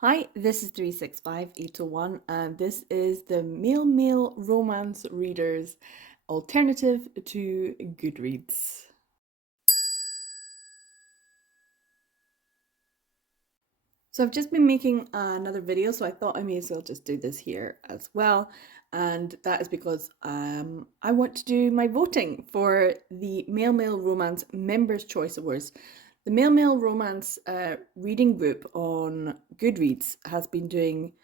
Hi, this is 365801, and this is the Male Romance Readers alternative to Goodreads. So I've just been making another video, so I thought I may as well just do this here as well. And that is because I want to do my voting for the Male Romance Members' Choice Awards. The Male Romance reading group on Goodreads has been doing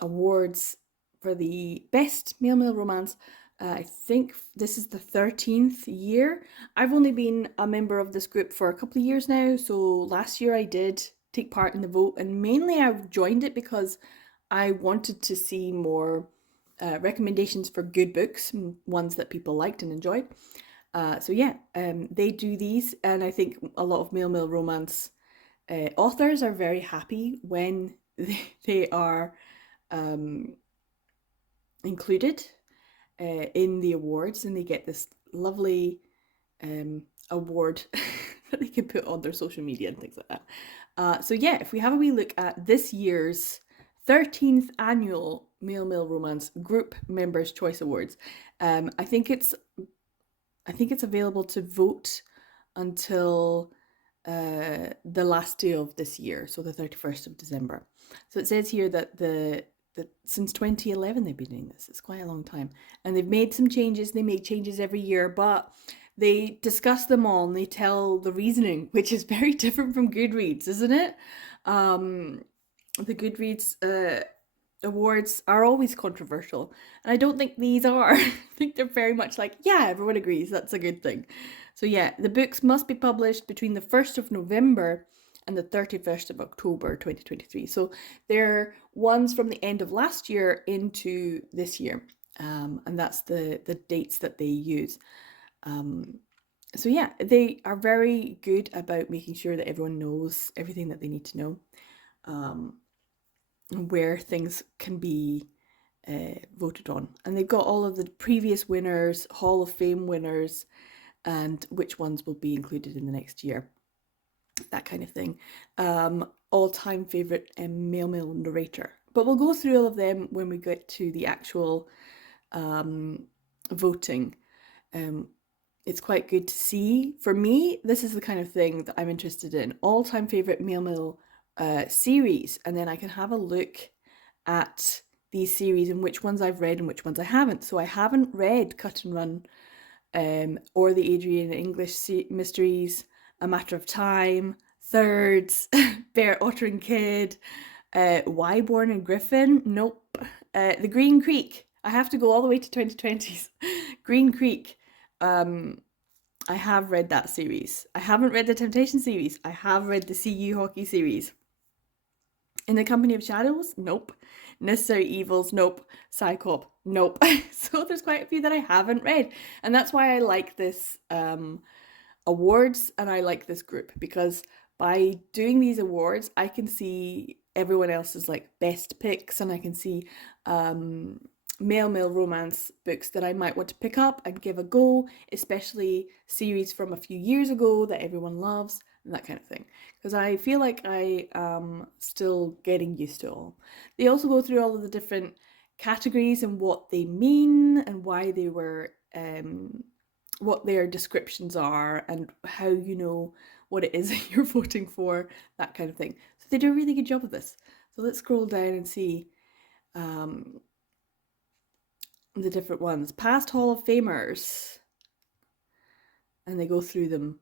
awards for the best Male Romance. I think this is the 13th year. I've only been a member of this group for a couple of years now, so last year I did take part in the vote, and mainly I've joined it because I wanted to see more recommendations for good books, ones that people liked and enjoyed. They do these, and I think a lot of male romance authors are very happy when they are um, included in the awards, and they get this lovely award that they can put on their social media and things like that. If we have a wee look at this year's 13th annual Male Romance Group Members Choice Awards, I think it's available to vote until the last day of this year, so the 31st of December. So it says here that since 2011 they've been doing this. It's quite a long time, and they've made some changes. They make changes every year, but they discuss them all and they tell the reasoning, which is very different from Goodreads, isn't it? The Goodreads awards are always controversial, and I don't think these are. I think they're very much like, yeah, everyone agrees, that's a good thing. So yeah, the books must be published between the 1st of November and the 31st of October 2023. So they're ones from the end of last year into this year. And that's the dates that they use. They are very good about making sure that everyone knows everything that they need to know, where things can be voted on. And they've got all of the previous winners, Hall of Fame winners, and which ones will be included in the next year. That kind of thing. All-time favourite male narrator. But we'll go through all of them when we get to the actual voting. It's quite good to see. For me, this is the kind of thing that I'm interested in. All-time favourite male series, and then I can have a look at these series and which ones I've read and which ones I haven't. So I haven't read Cut and Run or the Adrian English mysteries, A Matter of Time, Thirds, Bear, Otter and Kid, Wyborn and Griffin. Nope. The Green Creek. I have to go all the way to 2020s. Green Creek. I have read that series. I haven't read the Temptation series. I have read the CU Hockey series. In the Company of Shadows? Nope. Necessary Evils? Nope. Psychop? Nope. So there's quite a few that I haven't read. And that's why I like this awards, and I like this group, because by doing these awards, I can see everyone else's like best picks, and I can see male romance books that I might want to pick up and give a go, especially series from a few years ago that everyone loves, and that kind of thing, because I feel like I am still getting used to it all. They also go through all of the different categories and what they mean and why they were what their descriptions are and how you know what it is that you're voting for, that kind of thing. So they do a really good job of this. So let's scroll down and see the different ones. Past Hall of Famers. And they go through them.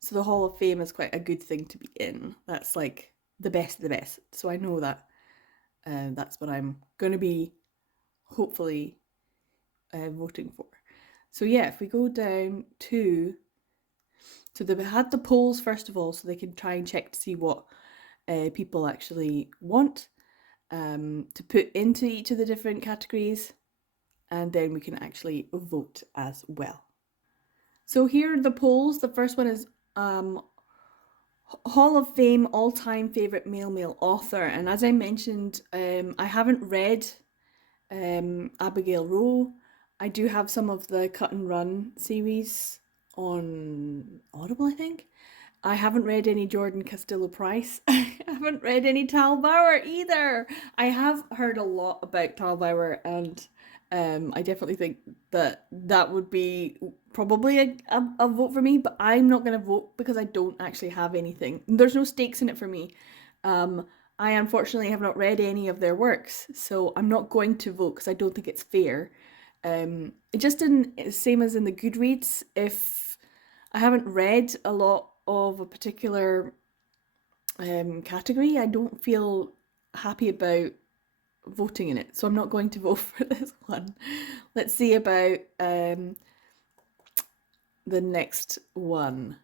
So the Hall of Fame is quite a good thing to be in. That's like the best of the best. So I know that that's what I'm going to be hopefully voting for. So yeah, if we go down to, so they had the polls first of all, so they can try and check to see what people actually want to put into each of the different categories, and then we can actually vote as well. So here are the polls. The first one is Hall of Fame all-time favorite male author, and as I mentioned, I haven't read Abigail Rowe. I do have some of the Cut and Run series on Audible, I think. I haven't read any Jordan Castillo-Price. I haven't read any Tal Bauer either. I have heard a lot about Tal Bauer, and I definitely think that that would be probably a vote for me, but I'm not going to vote because I don't actually have anything. There's no stakes in it for me. Um, I unfortunately have not read any of their works, so I'm not going to vote because I don't think it's fair. It just didn't, same as in the Goodreads, if I haven't read a lot of a particular category, I don't feel happy about voting in it. So I'm not going to vote for this one. Let's see about the next one.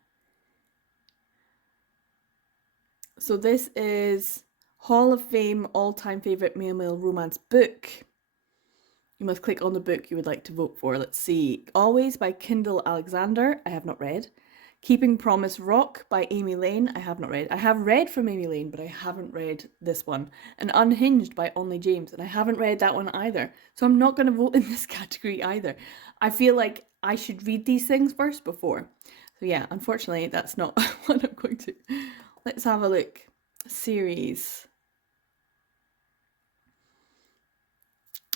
So this is Hall of Fame all-time favorite male romance book. You must click on the book you would like to vote for. Let's see. Always by Kendall Alexander. I have not read. Keeping Promise Rock by Amy Lane. I have not read. I have read from Amy Lane, but I haven't read this one. And Unhinged by Onley James. And I haven't read that one either. So I'm not going to vote in this category either. I feel like I should read these things first before. So yeah, unfortunately, that's not what I'm going to. Let's have a look. Series.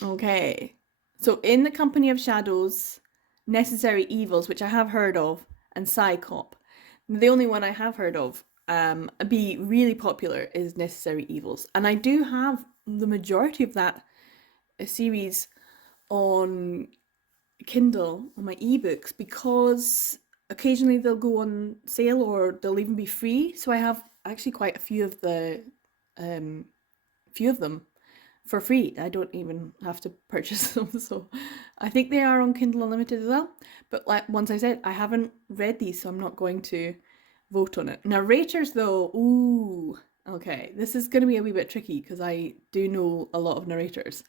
Okay. So in the Company of Shadows, Necessary Evils, which I have heard of, and Psychop. The only one I have heard of be really popular is Necessary Evils. And I do have the majority of that series on Kindle, on my ebooks, because occasionally they'll go on sale or they'll even be free. So I have actually quite a few of them for free. I don't even have to purchase them. So I think they are on Kindle Unlimited as well. But like once I said, I haven't read these, so I'm not going to vote on it. Narrators though, ooh, okay. This is going to be a wee bit tricky because I do know a lot of narrators.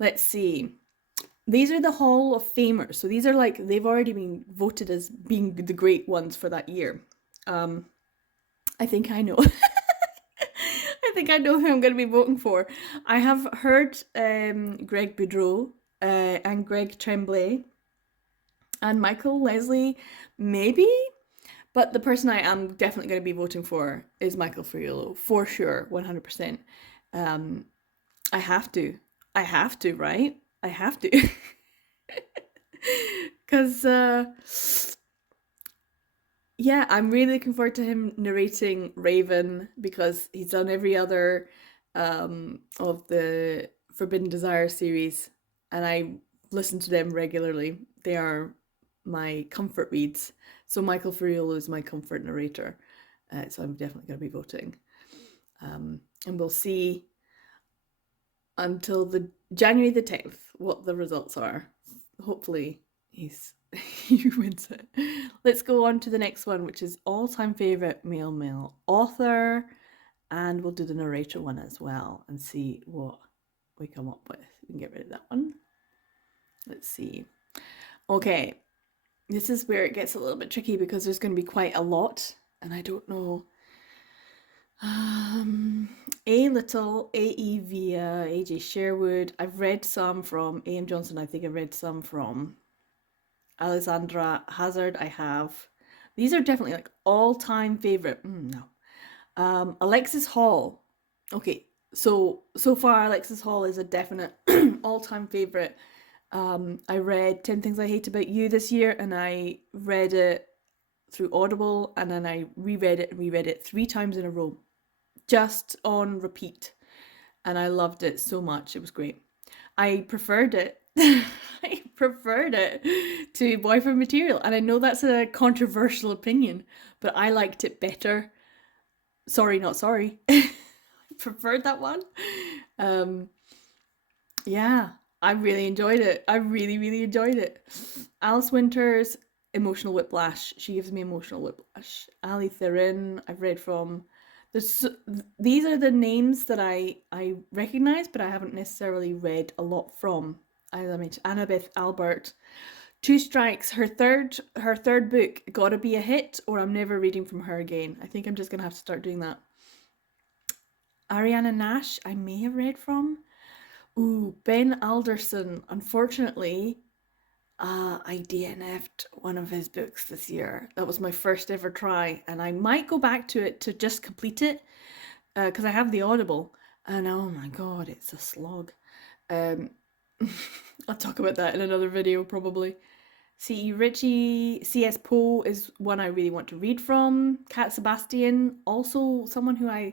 Let's see. These are the Hall of Famers. So these are like, they've already been voted as being the great ones for that year. I think I know. I think I know who I'm going to be voting for. I have heard Greg Boudreau and Greg Tremblay and Michael Leslie, maybe, but the person I am definitely going to be voting for is Michael Furiolo, for sure, 100%. Um, I have to. I have to, right? I have to. Because yeah, I'm really looking forward to him narrating Raven because he's done every other of the Forbidden Desire series, and I listen to them regularly. They are my comfort reads. So Michael Furiolo is my comfort narrator. So I'm definitely going to be voting. And we'll see until the January the 10th what the results are. Hopefully he's he wins it. Let's go on to the next one, which is all-time favorite male author, and we'll do the narrator one as well and see what we come up with. We can get rid of that one. Let's see. Okay, this is where it gets a little bit tricky because there's going to be quite a lot, and I don't know. A. Little, A.E. Via, A.J. Sherwood. I've read some from A.M. Johnson. I think I've read some from Alexandra Hazard. I have. These are definitely like all-time favorite. No. Alexis Hall. Okay, so far Alexis Hall is a definite all-time favorite. I read 10 Things I Hate About You this year, and I read it through Audible, and then I reread it 3 times in a row, just on repeat, and I loved it so much. It was great. I preferred it. I preferred it to Boyfriend Material, and I know that's a controversial opinion, but I liked it better. Sorry, not sorry. I preferred that one. Um, yeah, I really enjoyed it. I really, really enjoyed it. Alice Winters, Emotional Whiplash. She gives me emotional whiplash. Ali Theron, I've read from. There's, these are the names that I recognize, but I haven't necessarily read a lot from. As I mentioned, Annabeth Albert. Two Strikes, her third book, Gotta Be a Hit, or I'm never reading from her again. I think I'm just gonna have to start doing that. Ariana Nash, I may have read from. Ooh, Ben Alderson. Unfortunately, I DNF'd one of his books this year. That was my first ever try, and I might go back to it to just complete it because I have the Audible, and oh my god, it's a slog. Um, I'll talk about that in another video probably. C.E. Ritchie, C.S. Poe is one I really want to read from. Cat Sebastian, also someone who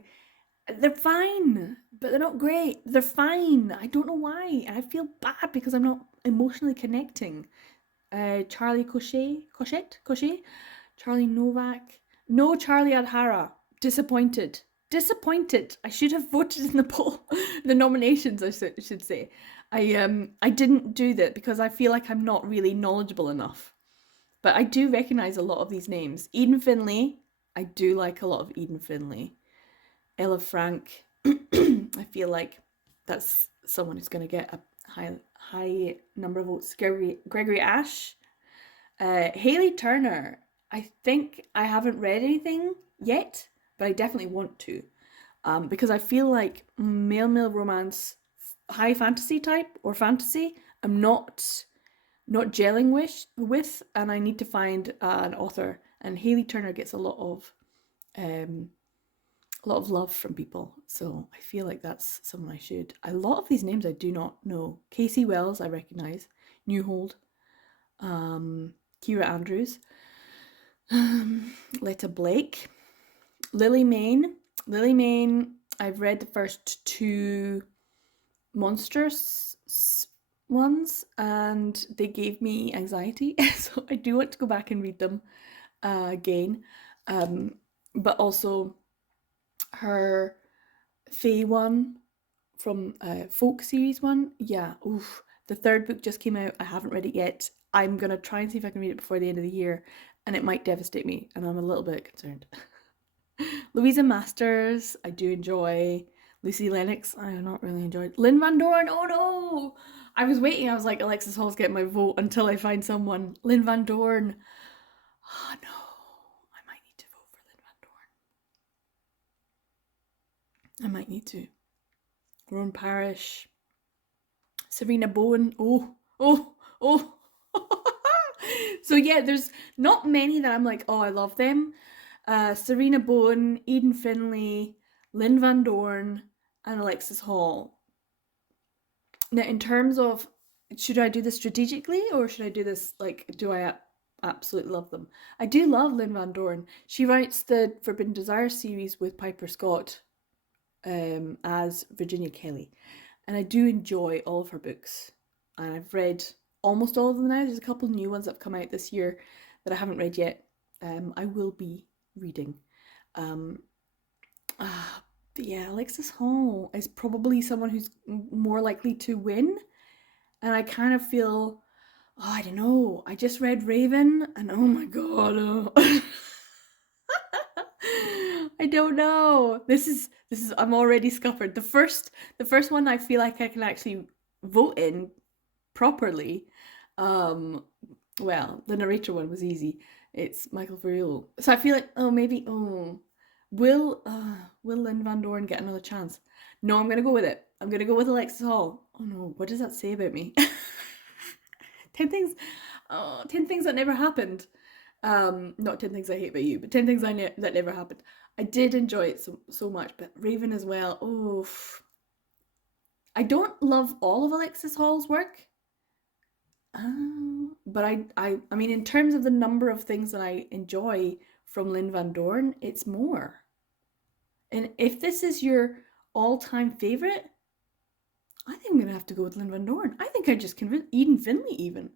they're fine, but they're not great. They're fine. I don't know why. I feel bad because I'm not emotionally connecting. Charlie Cochet, Charlie Novak. No Charlie Adhara. Disappointed. Disappointed. I should have voted in the poll, the nominations. I should say. I didn't do that because I feel like I'm not really knowledgeable enough. But I do recognize a lot of these names. Eden Finlay. I do like a lot of Eden Finlay. Ella Frank. I feel like that's someone who's going to get a high number of votes. Gregory Ash. Haley Turner. I think I haven't read anything yet, but I definitely want to. Because I feel like male romance, high fantasy type or fantasy, I'm not gelling with, and I need to find an author. And Haley Turner gets um, a lot of love from people, so I feel like that's someone I should. A lot of these names I do not know. Casey Wells I recognize, Newhold, Kira Andrews, Letta Blake, Lily Mayne. Lily Mayne, I've read the first two monstrous ones and they gave me anxiety, so I do want to go back and read them again. But also her Fae one from folk series one, yeah, oof. The third book just came out. I haven't read it yet. I'm gonna try and see if I can read it before the end of the year, and it might devastate me, and I'm a little bit concerned. Louisa Masters, I do enjoy. Lucy Lennox, I have not really enjoyed. Lynn Van Dorn, oh no! I was waiting, I was like, Alexis Hall's getting my vote until I find someone. Lynn Van Dorn. Oh no, I might need to vote for Lynn Van Dorn. I might need to. Roan Parrish. Serena Bowen. Oh, oh, oh. So yeah, there's not many that I'm like, oh, I love them. Serena Bowen, Eden Finlay, Lynn Van Dorn, and Alexis Hall. Now, in terms of should I do this strategically or should I do this like, do I absolutely love them? I do love Lynn Van Dorn. She writes the Forbidden Desire series with Piper Scott as Virginia Kelly, and I do enjoy all of her books. And I've read almost all of them now. There's a couple of new ones that have come out this year that I haven't read yet. I will be reading. Um, but yeah, Alexis Hall is probably someone who's more likely to win. And I kind of feel, oh, I don't know. I just read Raven, and oh my god, oh. I don't know. This is I'm already scuppered. The first one I feel like I can actually vote in properly. Um well, the narrator one was easy. It's Michael Verrill. So I feel like will Lynn Van Dorn get another chance? No, I'm gonna go with it. I'm gonna go with Alexis Hall. Oh no, what does that say about me? 10 things that never happened. Not 10 things I hate about you, but 10 things that never happened. I did enjoy it so much, but Raven as well. Oh, I don't love all of Alexis Hall's work. But I mean, in terms of the number of things that I enjoy from Lynn Van Dorn, it's more. And if this is your all-time favorite, I think I'm gonna have to go with Lynn Van Dorn. I think I just convinced Eden Finlay even.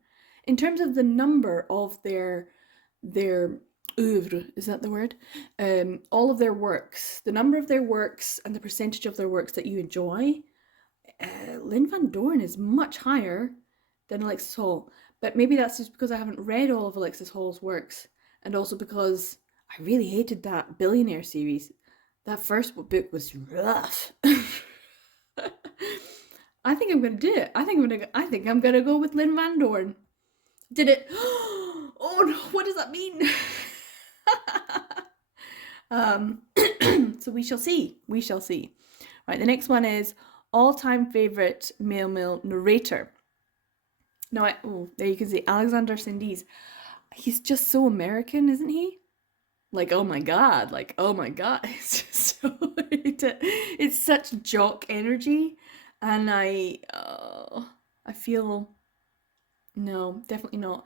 In terms of the number of their oeuvre, is that the word? All of their works, the number of their works and the percentage of their works that you enjoy, Lynn Van Dorn is much higher than Alexis Hall. But maybe that's just because I haven't read all of Alexis Hall's works, and also because I really hated that Billionaire series. That first book was rough. I think I'm gonna do it. I think I'm gonna go with Lynn Van Dorn. Did it? Oh no! What does that mean? So we shall see. We shall see. Right. The next one is all-time favorite male narrator. No, there you can see Alexander Sindis. He's just so American, isn't he? Like, oh my God, like, oh my God. It's just so, it's such jock energy. And I feel, no, definitely not.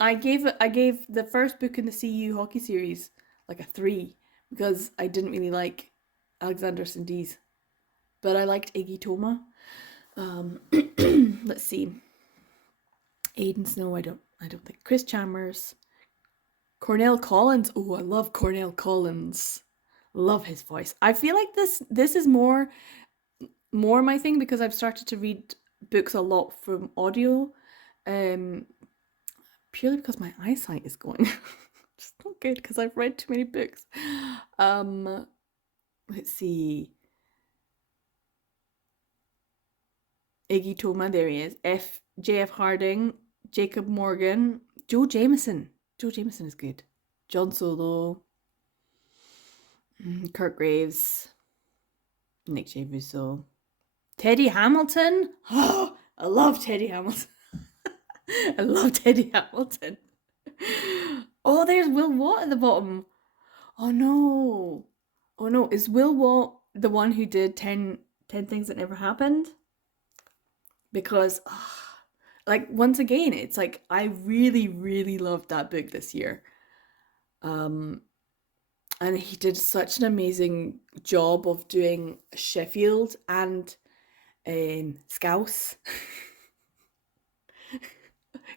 I gave the first book in the CU hockey series like a 3 because I didn't really like Alexander Sindis, but I liked Iggy Toma. Um, let's see. Aiden Snow, I don't think. Chris Chalmers, Cornell Collins. Oh, I love Cornell Collins. Love his voice. I feel like this is more my thing because I've started to read books a lot from audio, um, purely because my eyesight is going. It's not good because I've read too many books. Um, let's see. Iggy Toma, there he is. J.F. Harding, Jacob Morgan, Joe Jameson. Joe Jameson is good. John Solo, Kurt Graves, Nick J. Russo, Teddy Hamilton. Oh, I love Teddy Hamilton. I love Teddy Hamilton. Oh, there's Will Watt at the bottom. Oh no. Oh no. Is Will Watt the one who did 10 things that never happened? Because, like, once again, it's like I really, really loved that book this year. Um, and he did such an amazing job of doing Sheffield and Scouse.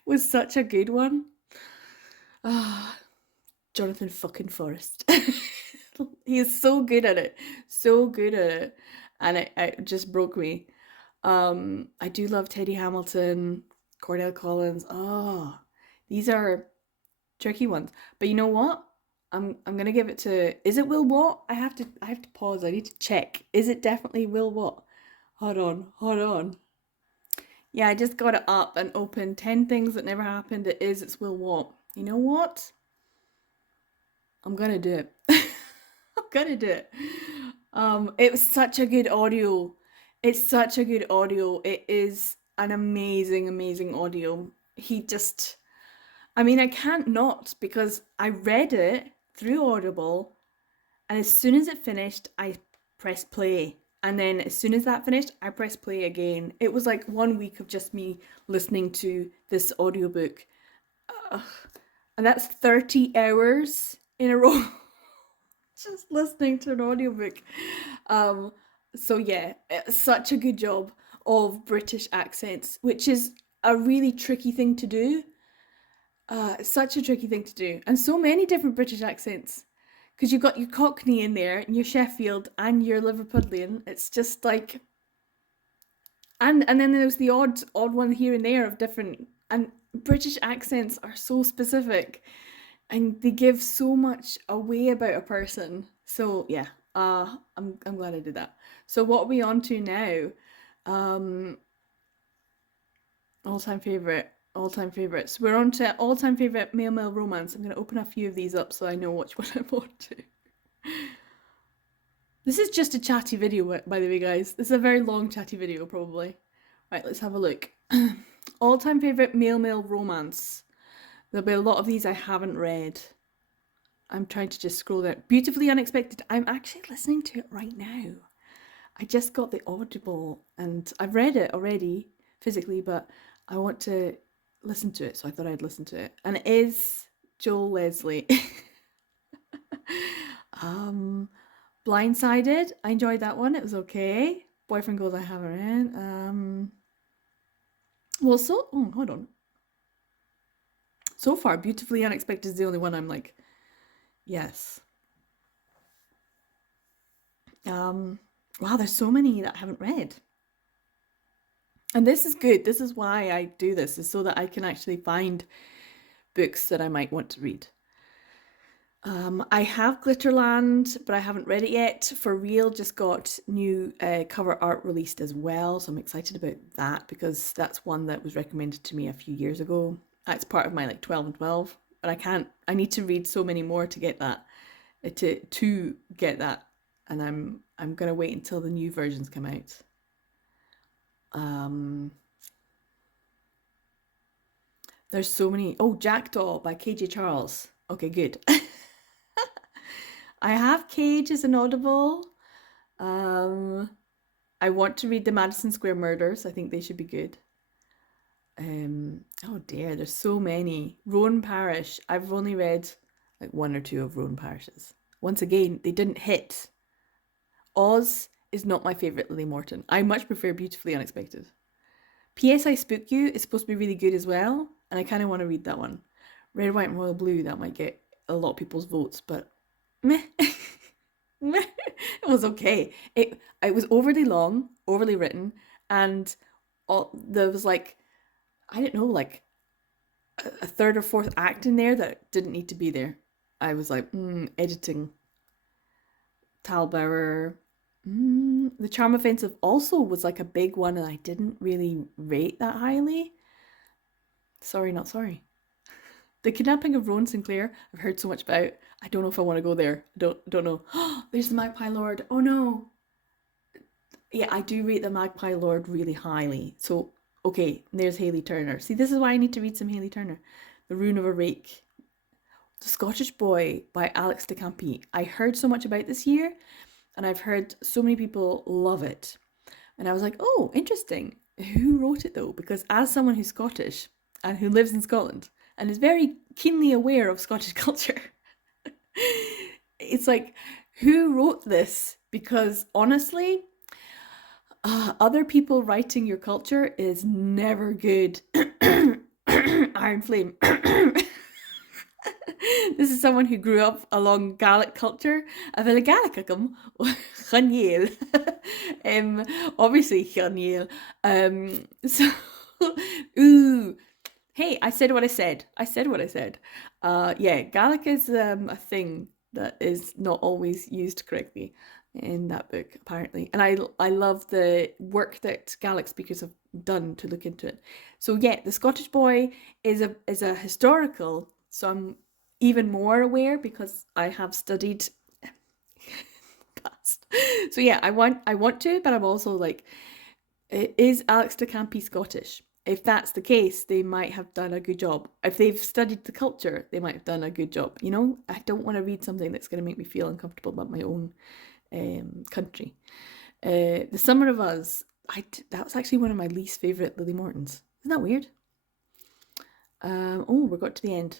Was such a good one. Ah, Jonathan fucking Forrest. He is so good at it. So good at it. And it just broke me. I do love Teddy Hamilton, Cordell Collins. Oh, these are tricky ones. But you know what? I'm gonna give it to. Is it Will Watt? I have to pause. I need to check. Is it definitely Will Watt? Hold on, hold on. Yeah, I just got it up and opened 10 things that never happened. It's Will Watt. You know what? I'm gonna do it. I'm gonna do it. It was such a good audio. It's such a good audio. It is an amazing, amazing audio. He just, I mean, I can't not because I read it through Audible, and as soon as it finished, I pressed play. And then as soon as that finished, I pressed play again. It was like 1 week of just me listening to this audiobook. Ugh. And that's 30 hours in a row just listening to an audiobook. Um, so yeah, such a good job of British accents, which is a really tricky thing to do. Such a tricky thing to do, and so many different British accents. Because you've got your Cockney in there, and your Sheffield, and your Liverpudlian. It's just like, and then there's the odd one here and there of different. And British accents are so specific, and they give so much away about a person. So yeah, I'm glad I did that. So what are we on to now? Um, all-time favorite, all-time favorites. We're on to all-time favorite male romance. I'm gonna open a few of these up so I know which one I'm on to. This is just a chatty video, by the way, guys. This is a very long chatty video, probably. Right, let's have a look. All-time favorite male romance. There'll be a lot of these I haven't read. I'm trying to just scroll down. Beautifully Unexpected. I'm actually listening to it right now. I just got the Audible and I've read it already physically, but I want to listen to it, so I thought I'd listen to it. And it is Joel Leslie. um, Blindsided. I enjoyed that one. It was okay. Boyfriend Goals I haven't read. Well, hold on. So far, Beautifully Unexpected is the only one I'm like, yes. Wow, there's so many that I haven't read. And this is good. This is why I do this, is so that I can actually find books that I might want to read. I have Glitterland, but I haven't read it yet. For Real just got new cover art released as well, so I'm excited about that because that's one that was recommended to me a few years ago. It's part of my like 12 and 12, but I need to read so many more to get that, to get that, and I'm gonna wait until the new versions come out. Um, There's so many. Oh, Jackdaw by KJ Charles. Okay, good. I have Cage as an Audible. Um, I want to read the Madison Square Murders. I think they should be good. Oh dear, there's so many. Rowan Parish. I've only read like one or two of Rowan Parish's. Once again, they didn't hit. Oz is not my favourite Lily Morton. I much prefer Beautifully Unexpected. P.S. I Spook You is supposed to be really good as well, and I kind of want to read that one. Red, White, and Royal Blue, that might get a lot of people's votes, but meh. Meh. It was okay. It was overly long, overly written, and there was like, I don't know, like a third or fourth act in there that didn't need to be there. I was like, editing. Talbauer. The Charm Offensive also was like a big one, and I didn't really rate that highly. Sorry, not sorry. The Kidnapping of Rowan Sinclair, I've heard so much about. I don't know if I want to go there. Don't know. There's the Magpie Lord. Oh no. Yeah, I do rate the Magpie Lord really highly. So, okay, there's Haley Turner. See, this is why I need to read some Haley Turner. The Rune of a Rake. The Scottish Boy by Alex de Campi. I heard so much about this year, and I've heard so many people love it. And I was like, oh, interesting. Who wrote it though? Because as someone who's Scottish and who lives in Scotland and is very keenly aware of Scottish culture, it's like, who wrote this? Because honestly, other people writing your culture is never good. Iron Flame. This is someone who grew up along Gaelic culture. A bheith Gaelicacham chanéal. Obviously chanéal. So, ooh. Hey, I said what I said. I said what I said. Yeah, Gaelic is a thing that is not always used correctly in that book, apparently. And I love the work that Gaelic speakers have done to look into it. So yeah, the Scottish Boy is a historical. So I'm even more aware because I have studied past. So yeah, I want to, but I'm also like, is Alex de Campi Scottish? If that's the case, they might have done a good job. If they've studied the culture, they might have done a good job. You know, I don't want to read something that's going to make me feel uncomfortable about my own country. The Summer of Us, that was actually one of my least favourite Lily Mortons. Isn't that weird? Oh, we got to the end.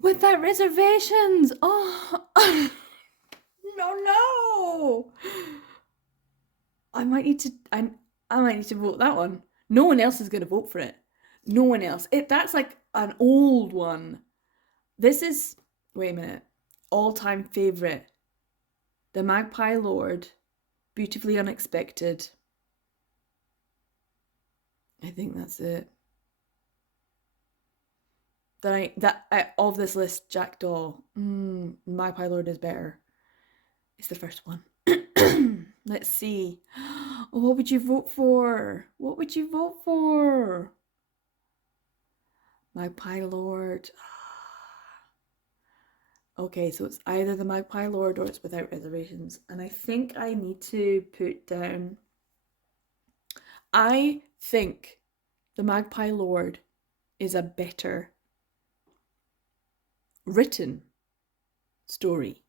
Without Reservations. Oh, no. I might need to. I might need to vote that one. No one else is going to vote for it. No one else. That's like an old one. This is, wait a minute, all-time favorite. The Magpie Lord, Beautifully Unexpected. I think that's it. Of this list, Jackdaw. Magpie Lord is better. It's the first one. Let's see. What would you vote for? What would you vote for? Magpie Lord. Okay, so it's either the Magpie Lord or it's Without Reservations. And I think I need to put down. I think the Magpie Lord is a better written story.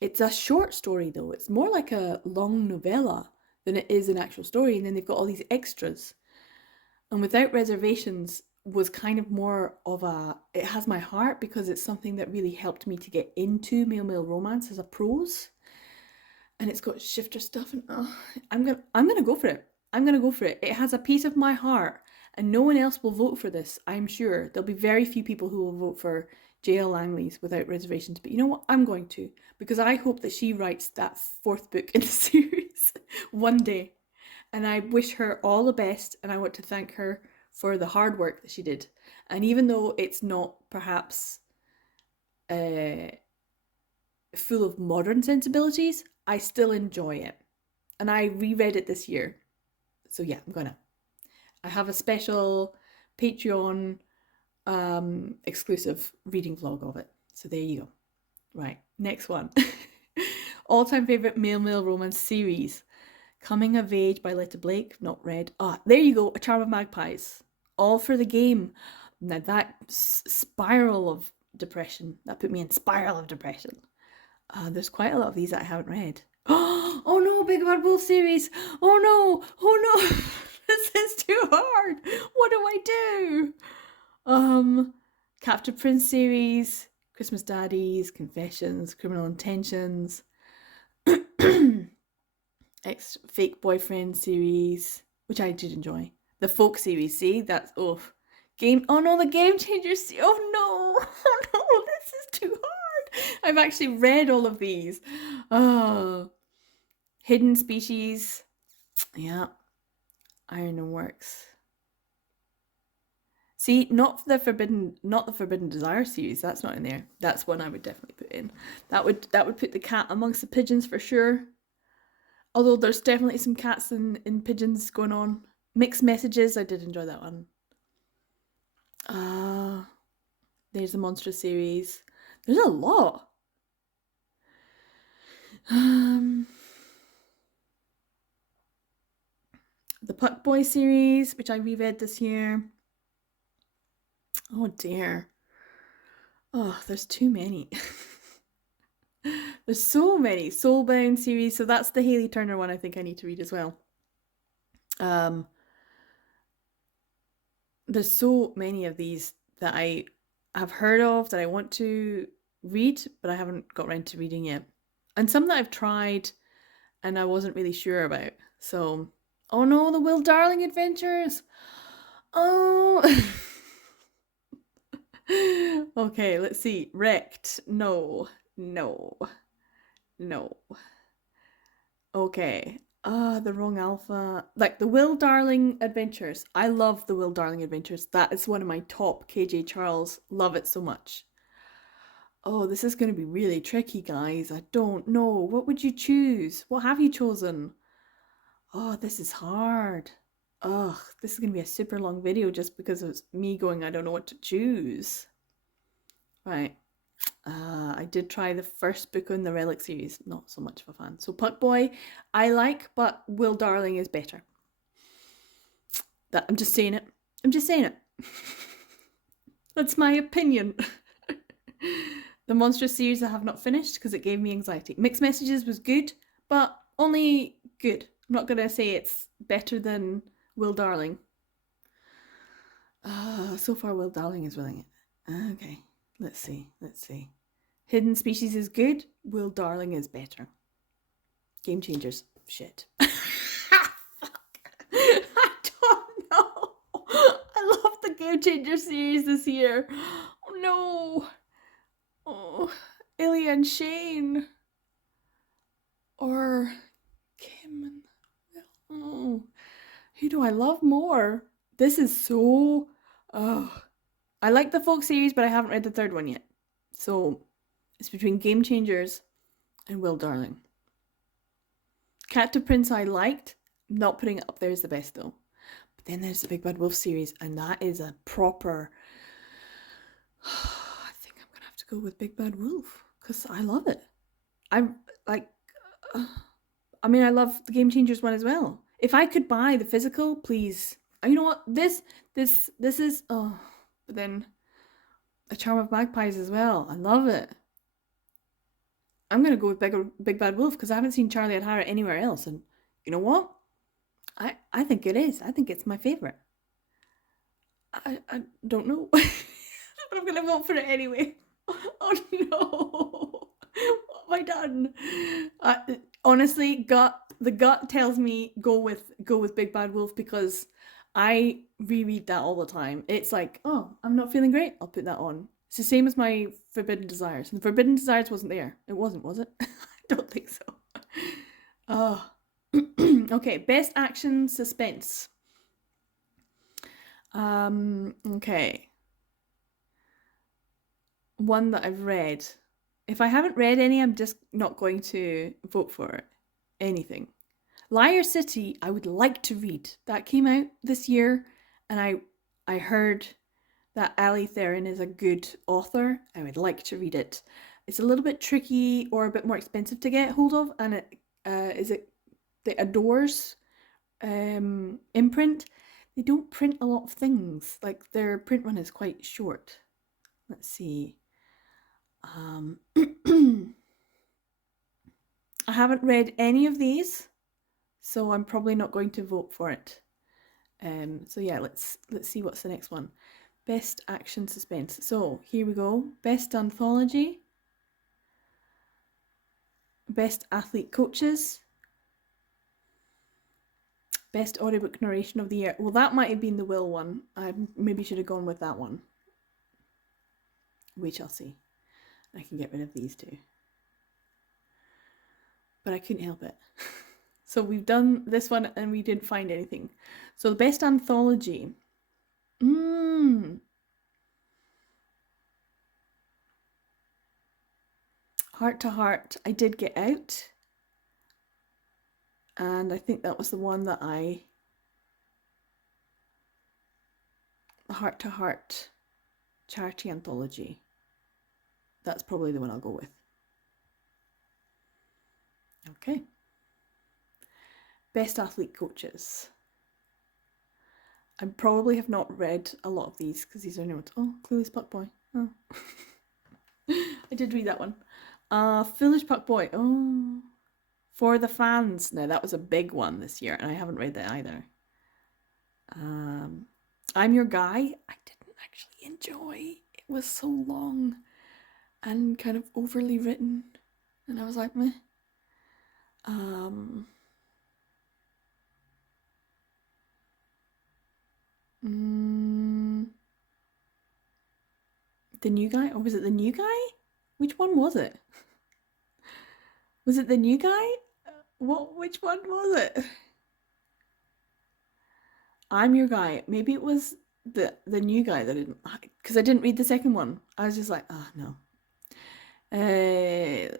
It's a short story though. It's more like a long novella than it is an actual story. And then they've got all these extras. And Without Reservations was kind of more of it has my heart because it's something that really helped me to get into male romance as a prose. And it's got shifter stuff, and I'm gonna go for it. I'm gonna go for it. It has a piece of my heart, and no one else will vote for this. I'm sure there'll be very few people who will vote for J.L. Langley's Without Reservations. But you know what? I'm going to, because I hope that she writes that fourth book in the series one day. And I wish her all the best, and I want to thank her for the hard work that she did. And even though it's not perhaps full of modern sensibilities, I still enjoy it. And I reread it this year. So yeah, I have a special Patreon exclusive reading vlog of it. So there you go. Right, next one. All-time favorite male romance series. Coming of Age by Letta Blake, not read. Ah, there you go, A Charm of Magpies. All for the Game. Now that spiral of depression, that put me in spiral of depression. There's quite a lot of these that I haven't read. Oh no, Big Bad Wolf series. Oh no, oh no. This is too hard. What do I do? Captive Prince series, Christmas Daddies, Confessions, Criminal Intentions, Ex Fake Boyfriend series, which I did enjoy. The Folk series, see, that's Game. Oh no, the Game Changers. Oh no, oh no, this is too hard. I've actually read all of these. Oh, Hidden Species. Yeah, Iron and Works. See, not the Forbidden Desire series. That's not in there. That's one I would definitely put in. That would put the cat amongst the pigeons for sure. Although there's definitely some cats in pigeons going on. Mixed Messages. I did enjoy that one. There's the Monstrous series. There's a lot. The Puck Boy series, which I reread this year. Oh dear. Oh, there's too many. There's so many. Soulbound series. So that's the Haley Turner one I think I need to read as well. There's so many of these that I have heard of that I want to read, but I haven't got around to reading yet. And some that I've tried and I wasn't really sure about. So, oh no, the Will Darling Adventures. Oh. Okay, let's see. Wrecked. No. Okay. The Wrong Alpha. Like the Will Darling Adventures. I love the Will Darling Adventures. That is one of my top KJ Charles. Love it so much. Oh, this is going to be really tricky, guys. I don't know. What would you choose? What have you chosen? Oh, this is hard. Ugh, this is going to be a super long video just because it's me going, I don't know what to choose. Right. I did try the first book in the Relic series. Not so much of a fan. So Puck Boy, I like, but Will Darling is better. I'm just saying it. That's my opinion. The Monstrous series I have not finished because it gave me anxiety. Mixed Messages was good, but only good. I'm not going to say it's better than Will Darling. So far Will Darling is winning it. Okay, let's see. Hidden Species is good. Will Darling is better. Game Changers, shit. I don't know. I love the Game Changer series this year. Oh no. Oh, Ilya and Shane. Or Kim and oh, who do I love more? This is so. Oh, I like the Folk series, but I haven't read the third one yet. So it's between Game Changers and Will Darling. Captive Prince I liked. I'm not putting it up there as the best though. But then there's the Big Bad Wolf series, and that is a proper. I think I'm gonna have to go with Big Bad Wolf because I love it. I'm like. I mean, I love the Game Changers one as well. If I could buy the physical, please. You know what? This is. Oh, but then A Charm of Magpies as well. I love it. I'm gonna go with Big Bad Wolf because I haven't seen Charlie and Harriet anywhere else, and you know what? I think it is. I think it's my favorite. I don't know, but I'm gonna vote for it anyway. Oh no! What have I done? Honestly, the gut tells me go with Big Bad Wolf because I reread that all the time. It's like, oh, I'm not feeling great. I'll put that on. It's the same as my Forbidden Desires. And the Forbidden Desires wasn't there. It wasn't, was it? I don't think so. Oh. Okay, best action suspense. Okay. One that I've read. If I haven't read any, I'm just not going to vote for it. Anything. Liar City, I would like to read. That came out this year, and I heard that Ali Theron is a good author. I would like to read it. It's a little bit tricky or a bit more expensive to get hold of, and the Adores imprint, they don't print a lot of things. Like their print run is quite short. Let's see. I haven't read any of these, so I'm probably not going to vote for it. So yeah, let's see what's the next one. Best action suspense. So here we go. Best anthology. Best athlete coaches. Best audiobook narration of the year. Well, that might have been the Will one. I maybe should have gone with that one. We shall see. I can get rid of these two. But I couldn't help it. So we've done this one and we didn't find anything. So the best anthology. Heart to Heart, I did get out. And I think that was the one that Heart to Heart charity anthology. That's probably the one I'll go with. Okay. Best athlete coaches. I probably have not read a lot of these because these are new ones. Oh, Clueless Puck Boy. Oh. I did read that one. Foolish Puck Boy. Oh. For the Fans. Now, that was a big one this year, and I haven't read that either. I'm Your Guy. I didn't actually enjoy. It was so long and kind of overly written, and I was like, meh. The New Guy? Or was it The New Guy? Which one was it? Was it The New Guy? Which one was it? I'm Your Guy. Maybe it was the New Guy that I didn't, because I didn't read the second one. I was just like, oh no. I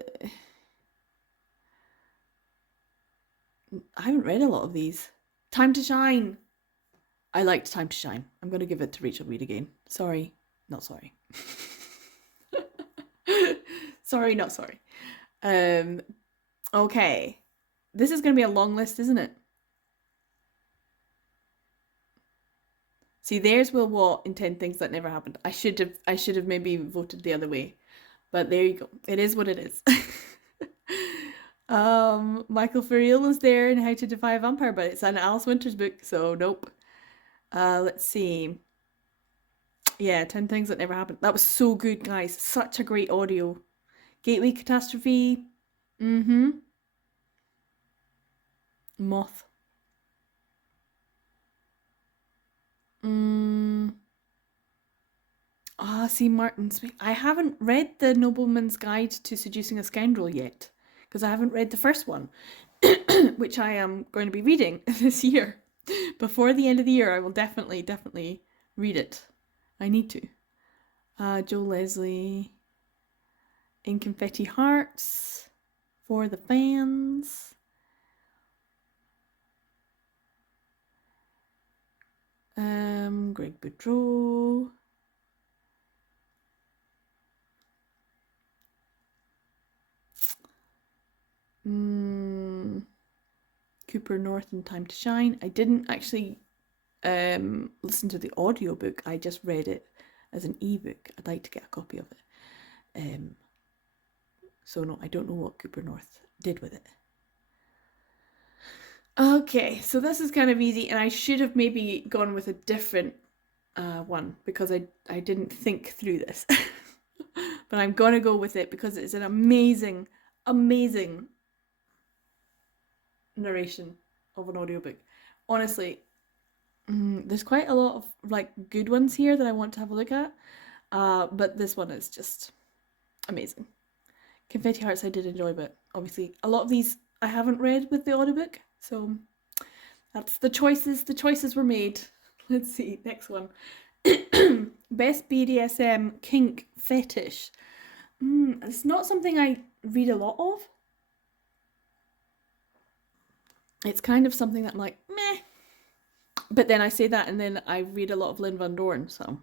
haven't read a lot of these. Time to Shine. I liked Time to Shine. I'm going to give it to Rachel Reed again. Sorry. Not sorry. Sorry, not sorry. Okay. This is going to be a long list, isn't it? See, there's Will Watt in 10 Things That Never Happened. I should have maybe voted the other way. But there you go. It is what it is. Michael Furriel is there in How to Defy a Vampire, but it's an Alice Winters book, so nope. Let's see. Yeah, 10 Things That Never Happened. That was so good, guys. Such a great audio. Gateway Catastrophe. Moth. See, Martin Smith. I haven't read The Nobleman's Guide to Seducing a Scoundrel yet, because I haven't read the first one, which I am going to be reading this year. Before the end of the year, I will definitely read it. I need to. Joe Leslie. In Confetti Hearts. For the Fans. Greg Boudreau. Cooper North and Time to Shine. I didn't actually listen to the audiobook. I just read it as an ebook. I'd like to get a copy of it. So no, I don't know what Cooper North did with it. Okay, so this is kind of easy, and I should have maybe gone with a different one because I didn't think through this. But I'm gonna go with it because it's an amazing narration of an audiobook. Honestly, there's quite a lot of like good ones here that I want to have a look at, but this one is just amazing. Confetti Hearts I did enjoy, but obviously a lot of these I haven't read with the audiobook, so that's the choices. The choices were made. Let's see, next one. Best BDSM kink fetish. It's not something I read a lot of. It's kind of something that I'm like, meh. But then I say that and then I read a lot of Lynn Van Dorn, so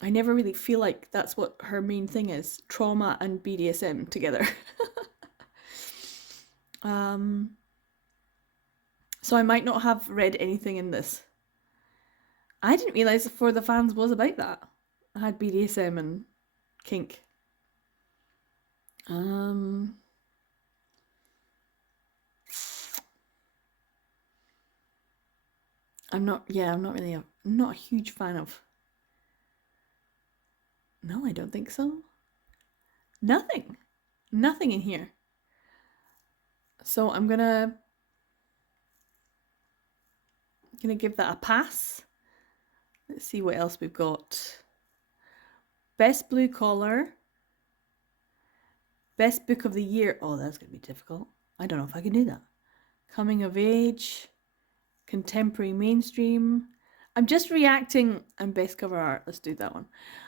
I never really feel like that's what her main thing is. Trauma and BDSM together. So I might not have read anything in this. I didn't realize For the Fans was about that. I had BDSM and kink. I'm not. Yeah, I'm not really. Not a huge fan of. No, I don't think so. Nothing. Nothing in here. So I'm gonna give that a pass. Let's see what else we've got. Best Blue Collar. Best Book of the Year. Oh, that's gonna be difficult. I don't know if I can do that. Coming of Age. Contemporary Mainstream. I'm just reacting, and Best Cover Art. Let's do that one.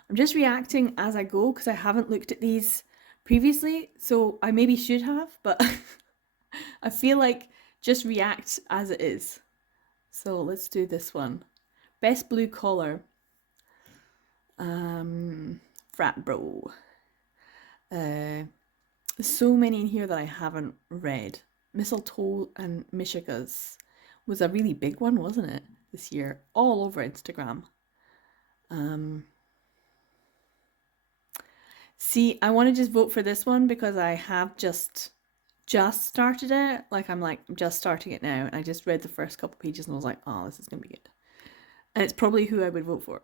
I'm just reacting as I go because I haven't looked at these previously, so I maybe should have, but I feel like just react as it is. So let's do this one. Best Blue Collar. Frat Bro. So many in here that I haven't read. Mistletoe and Michigas was a really big one, wasn't it, this year? All over Instagram. See, I want to just vote for this one because I have just started it. I'm just starting it now, and I just read the first couple pages and I was like, oh, this is gonna be good. And it's probably who I would vote for.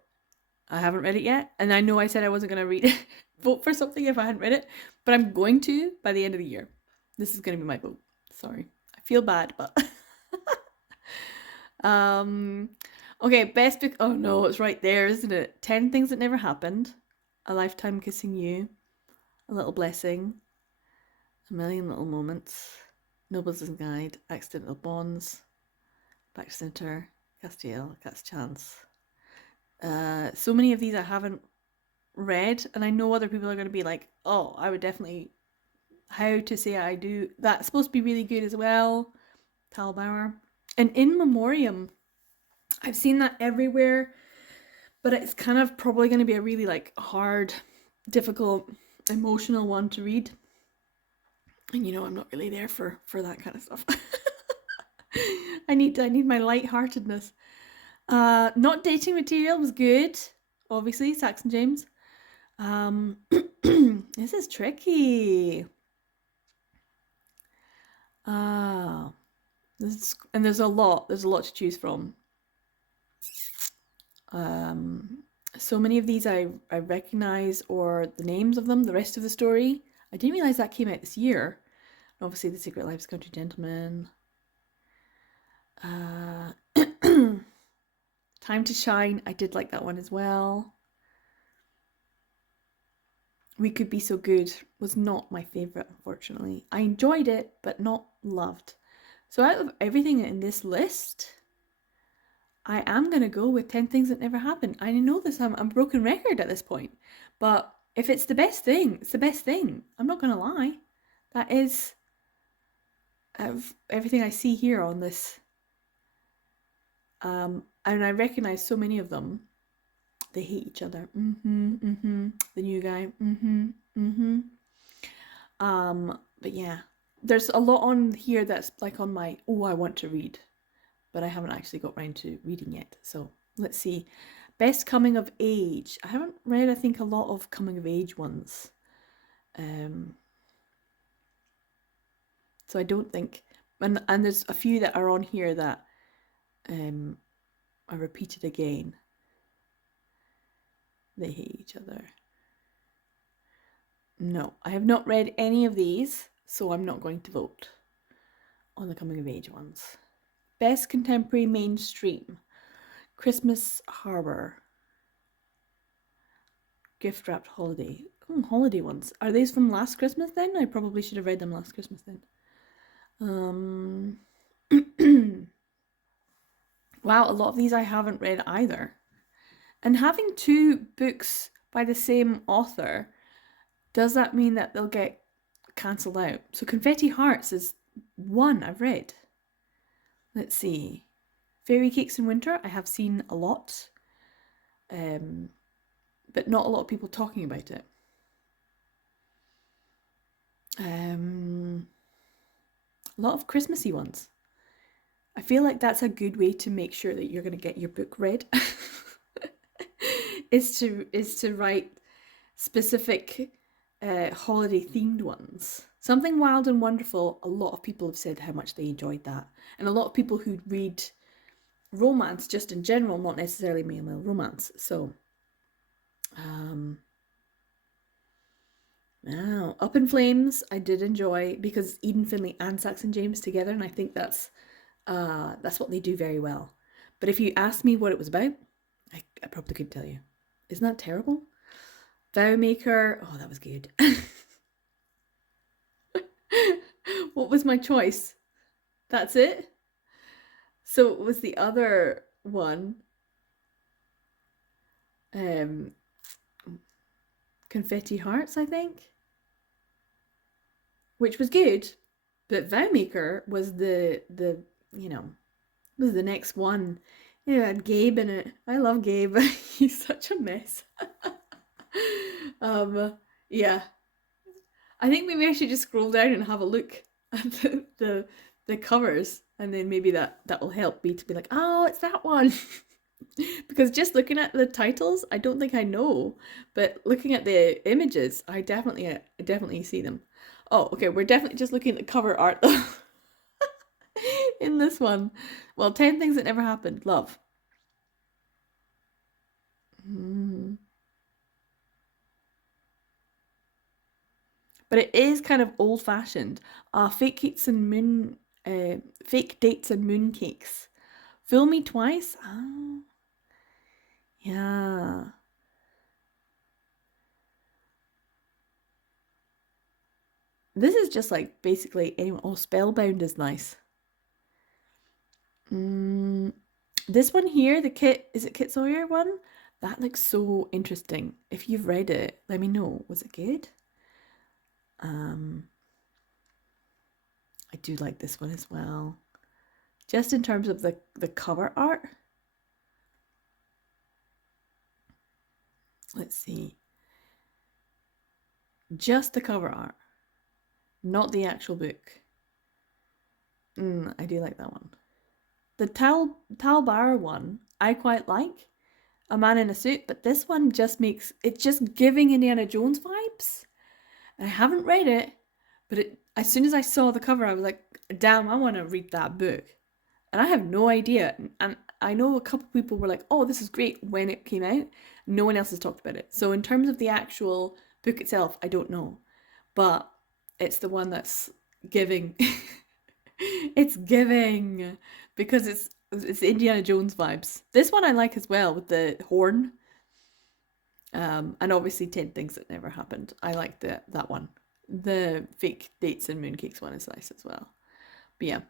I haven't read it yet, and I know I said I wasn't gonna read it, vote for something if I hadn't read it, but I'm going to by the end of the year. This is gonna be my vote. Sorry, I feel bad, but okay, best book. Oh no, it's right there, isn't it? 10 Things That Never Happened, A Lifetime Kissing You, A Little Blessing, A Million Little Moments, Noble's Guide, Accidental Bonds, Back to Center, Castiel, Cat's Chance. So many of these I haven't read, and I know other people are going to be like, oh, I would definitely. How to Say I Do. That's supposed to be really good as well. Tal Bauer. And In Memoriam, I've seen that everywhere, but it's kind of probably going to be a really hard, difficult, emotional one to read. And I'm not really there for that kind of stuff. I need my lightheartedness. Not Dating Material was good, obviously, Saxon James. This is tricky. There's a lot to choose from. So many of these I recognize, or the names of them, the rest of the story. I didn't realize that came out this year. And obviously, The Secret Lives of Country Gentlemen. Time to Shine. I did like that one as well. We Could Be So Good was not my favourite, unfortunately. I enjoyed it, but not loved. So out of everything in this list, I am going to go with 10 Things That Never Happened. I know this, I'm a broken record at this point, but if it's the best thing, it's the best thing. I'm not going to lie. That is everything I see here on this. And I recognize so many of them. They hate each other. The new guy. But yeah, there's a lot on here that's on my, oh, I want to read, but I haven't actually got around to reading yet. So let's see. Best Coming of Age. I haven't read, I think, a lot of coming of age ones. So I don't think, and there's a few that are on here that are repeated again. They hate each other. No, I have not read any of these, so I'm not going to vote on the coming of age ones. Best Contemporary Mainstream. Christmas Harbor. Gift Wrapped Holiday. Holiday ones. Are these from last Christmas then? I probably should have read them last Christmas then. Wow, a lot of these I haven't read either. And having 2 books by the same author, does that mean that they'll get cancelled out? So Confetti Hearts is one I've read. Let's see. Fairy Cakes in Winter, I have seen a lot, but not a lot of people talking about it. A lot of Christmassy ones. I feel like that's a good way to make sure that you're going to get your book read. is to write specific holiday themed ones. Something Wild and Wonderful, a lot of people have said how much they enjoyed that. And a lot of people who read romance just in general, not necessarily male romance. So, now Up in Flames, I did enjoy because Eden Finley and Saxon James together, and I think that's what they do very well. But if you asked me what it was about, I probably couldn't tell you. Isn't that terrible? Vowmaker, oh, that was good. What was my choice? That's it? So it was the other one, um, Confetti Hearts, I think, which was good, but Vowmaker was the you know was the next one. It had Gabe in it. I love Gabe. He's such a mess. um, yeah, I think maybe I should just scroll down and have a look at the covers, and then maybe that will help me to be like, oh, it's that one. Because just looking at the titles, I don't think I know, but looking at the images, I definitely see them. Oh, okay, we're definitely just looking at the cover art though. In this one. Well, 10 Things That Never Happened. Love. Mm. But it is kind of old fashioned. Fake dates and mooncakes. Fool Me Twice. Oh, yeah. This is just like basically anyone. Oh, Spellbound is nice. Mm, this one here, the Kit, is it Kit Sawyer one? That looks so interesting. If you've read it, let me know. Was it good? Um, I do like this one as well. Just in terms of the cover art. Let's see. Just the cover art, not the actual book. I do like that one. The Tal Bar one, I quite like. A Man in a Suit, but this one just makes it's just giving Indiana Jones vibes. I haven't read it, but as soon as I saw the cover, I was like, damn, I want to read that book. And I have no idea. And I know a couple people were like, oh, this is great when it came out. No one else has talked about it. So in terms of the actual book itself, I don't know. But it's the one that's giving. It's giving because it's Indiana Jones vibes. This one I like as well with the horn. And obviously 10 Things That Never Happened. I like that one. The Fake Dates and Mooncakes one is nice as well. But yeah,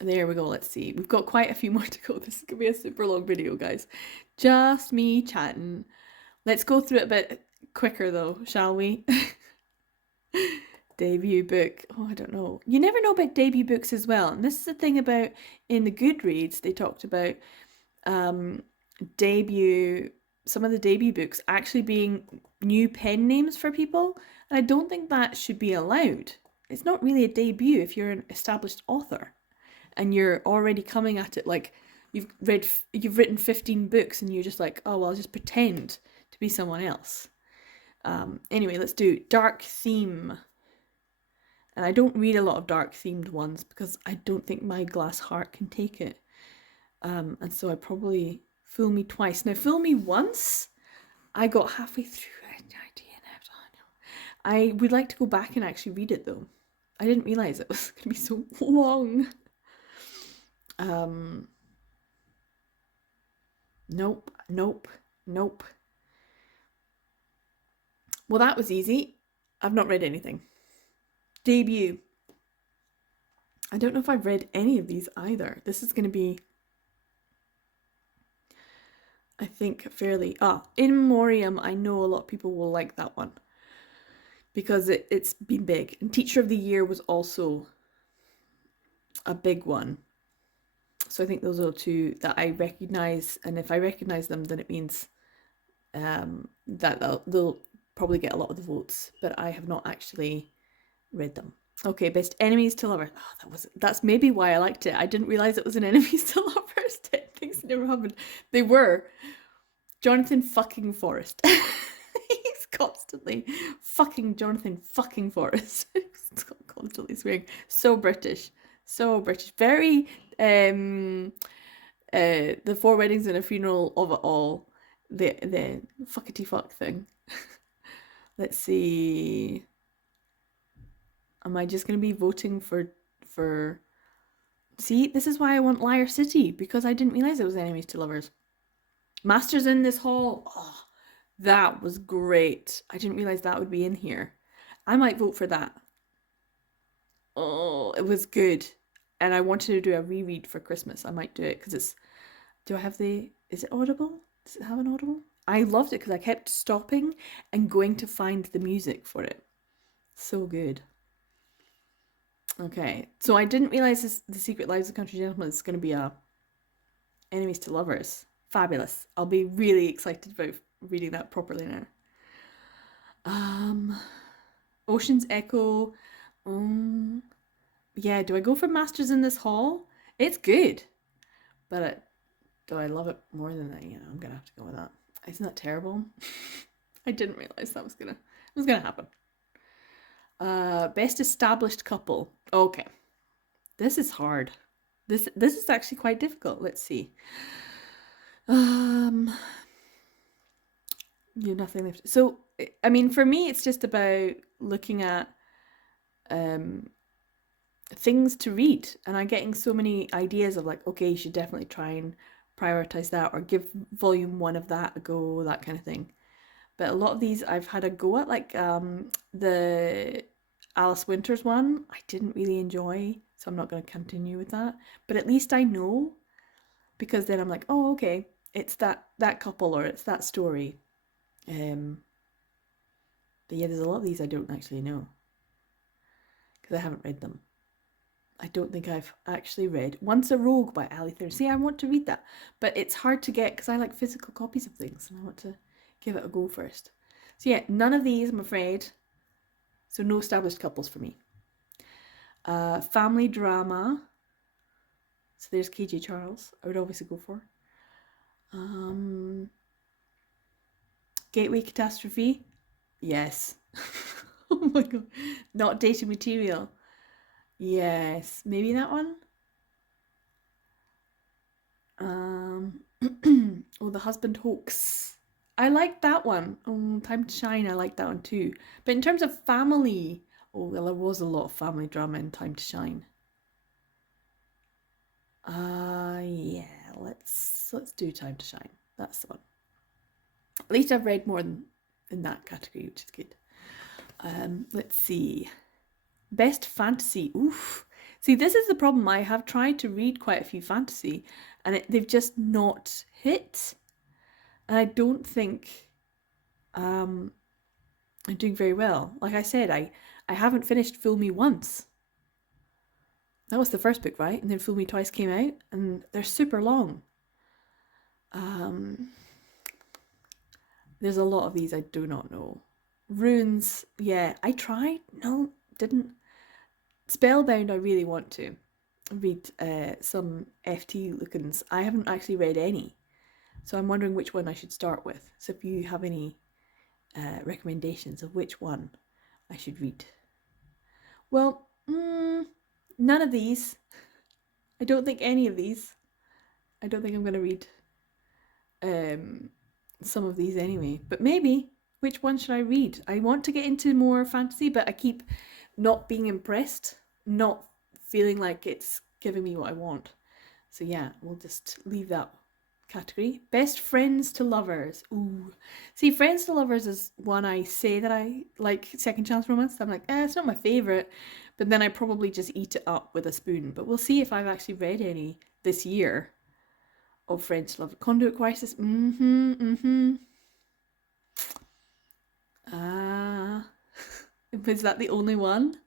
there we go. Let's see. We've got quite a few more to go. This is going to be a super long video, guys. Just me chatting. Let's go through it a bit quicker though, shall we? Debut book. Oh, I don't know. You never know about debut books as well. And this is the thing about in the Goodreads, they talked about um, debut, some of the debut books actually being new pen names for people. And I don't think that should be allowed. It's not really a debut if you're an established author and you're already coming at it like you've written 15 books and you're just like, oh, well, I'll just pretend to be someone else. Anyway, let's do dark theme. And I don't read a lot of dark themed ones because I don't think my glass heart can take it. And so I probably Fool Me Twice. Now, Fool Me Once, I got halfway through it. I would like to go back and actually read it though. I didn't realize it was going to be so long. Nope, nope, nope. Well, that was easy. I've not read anything. Debut. I don't know if I've read any of these either. This is going to be, I think, fairly... In Memoriam, I know a lot of people will like that one because it's been big. And Teacher of the Year was also a big one. So I think those are two that I recognise. And if I recognise them, then it means that they'll probably get a lot of the votes. But I have not actually read them. Okay, best enemies to lovers. Oh, that's maybe why I liked it. I didn't realize it was an enemies to lovers. Things never happened. They were Jonathan fucking Forrest. He's constantly fucking Jonathan fucking Forrest. He's constantly swearing. So British. So British. Very the Four Weddings and a Funeral of it all. The fuckety fuck thing. Let's see. Am I just gonna be voting for See, this is why I want Liar City, because I didn't realize it was enemies to lovers. Masters in this hall. Oh, that was great. I didn't realize that would be in here. I might vote for that. Oh, it was good. And I wanted to do a reread for Christmas. I might do it because it's. Do I have the. Is it Audible? Does it have an Audible? I loved it because I kept stopping and going to find the music for it. So good. Okay, so I didn't realize The Secret Lives of Country Gentlemen is going to be a enemies to lovers. Fabulous. I'll be really excited about reading that properly now. Ocean's Echo. Yeah, do I go for Masters in this hall? It's good, but do I love it more than that? I'm gonna have to go with that. Isn't that terrible? I didn't realize that was gonna happen. Best established couple. Okay, this is hard. This is actually quite difficult. Let's see. You're nothing left. So I mean, for me, it's just about looking at things to read, and I'm getting so many ideas of like, okay, you should definitely try and prioritize that, or give volume 1 of that a go, that kind of thing. But a lot of these I've had a go at, like the Alice Winters one, I didn't really enjoy, so I'm not going to continue with that. But at least I know, because then I'm like, oh, okay, it's that couple, or it's that story. But yeah, there's a lot of these I don't actually know because I haven't read them. I don't think I've actually read Once a Rogue by Ali Third. See, I want to read that, but it's hard to get because I like physical copies of things and I want to give it a go first. So yeah, none of these, I'm afraid. So no established couples for me. Family drama. So there's KJ Charles. I would obviously go for. Gateway Catastrophe. Yes. Oh my god. Not dating material. Yes. Maybe that one. Oh, The Husband Hoax. I like that one. Oh, Time to Shine. I like that one too. But in terms of family, oh well, there was a lot of family drama in Time to Shine. Yeah. Let's do Time to Shine. That's the one. At least I've read more in that category, which is good. Let's see. Best fantasy. Oof. See, this is the problem. I have tried to read quite a few fantasy, and they've just not hit. And I don't think I'm doing very well. Like I said, I haven't finished Fool Me Once. That was the first book, right? And then Fool Me Twice came out, and they're super long. There's a lot of these I do not know. Runes, yeah, I tried. No, didn't. Spellbound, I really want to read some FT lookings. I haven't actually read any, so I'm wondering which one I should start with. So if you have any recommendations of which one I should read. Well, none of these. I don't think any of these. I don't think I'm going to read some of these anyway. But maybe. Which one should I read? I want to get into more fantasy, but I keep not being impressed, not feeling like it's giving me what I want. So yeah, we'll just leave that category. Best friends to lovers. Ooh. See, friends to lovers is one I say that I like second chance romance. I'm like, it's not my favourite. But then I probably just eat it up with a spoon. But we'll see if I've actually read any this year of friends to lovers. Conduit Crisis. Was that the only one?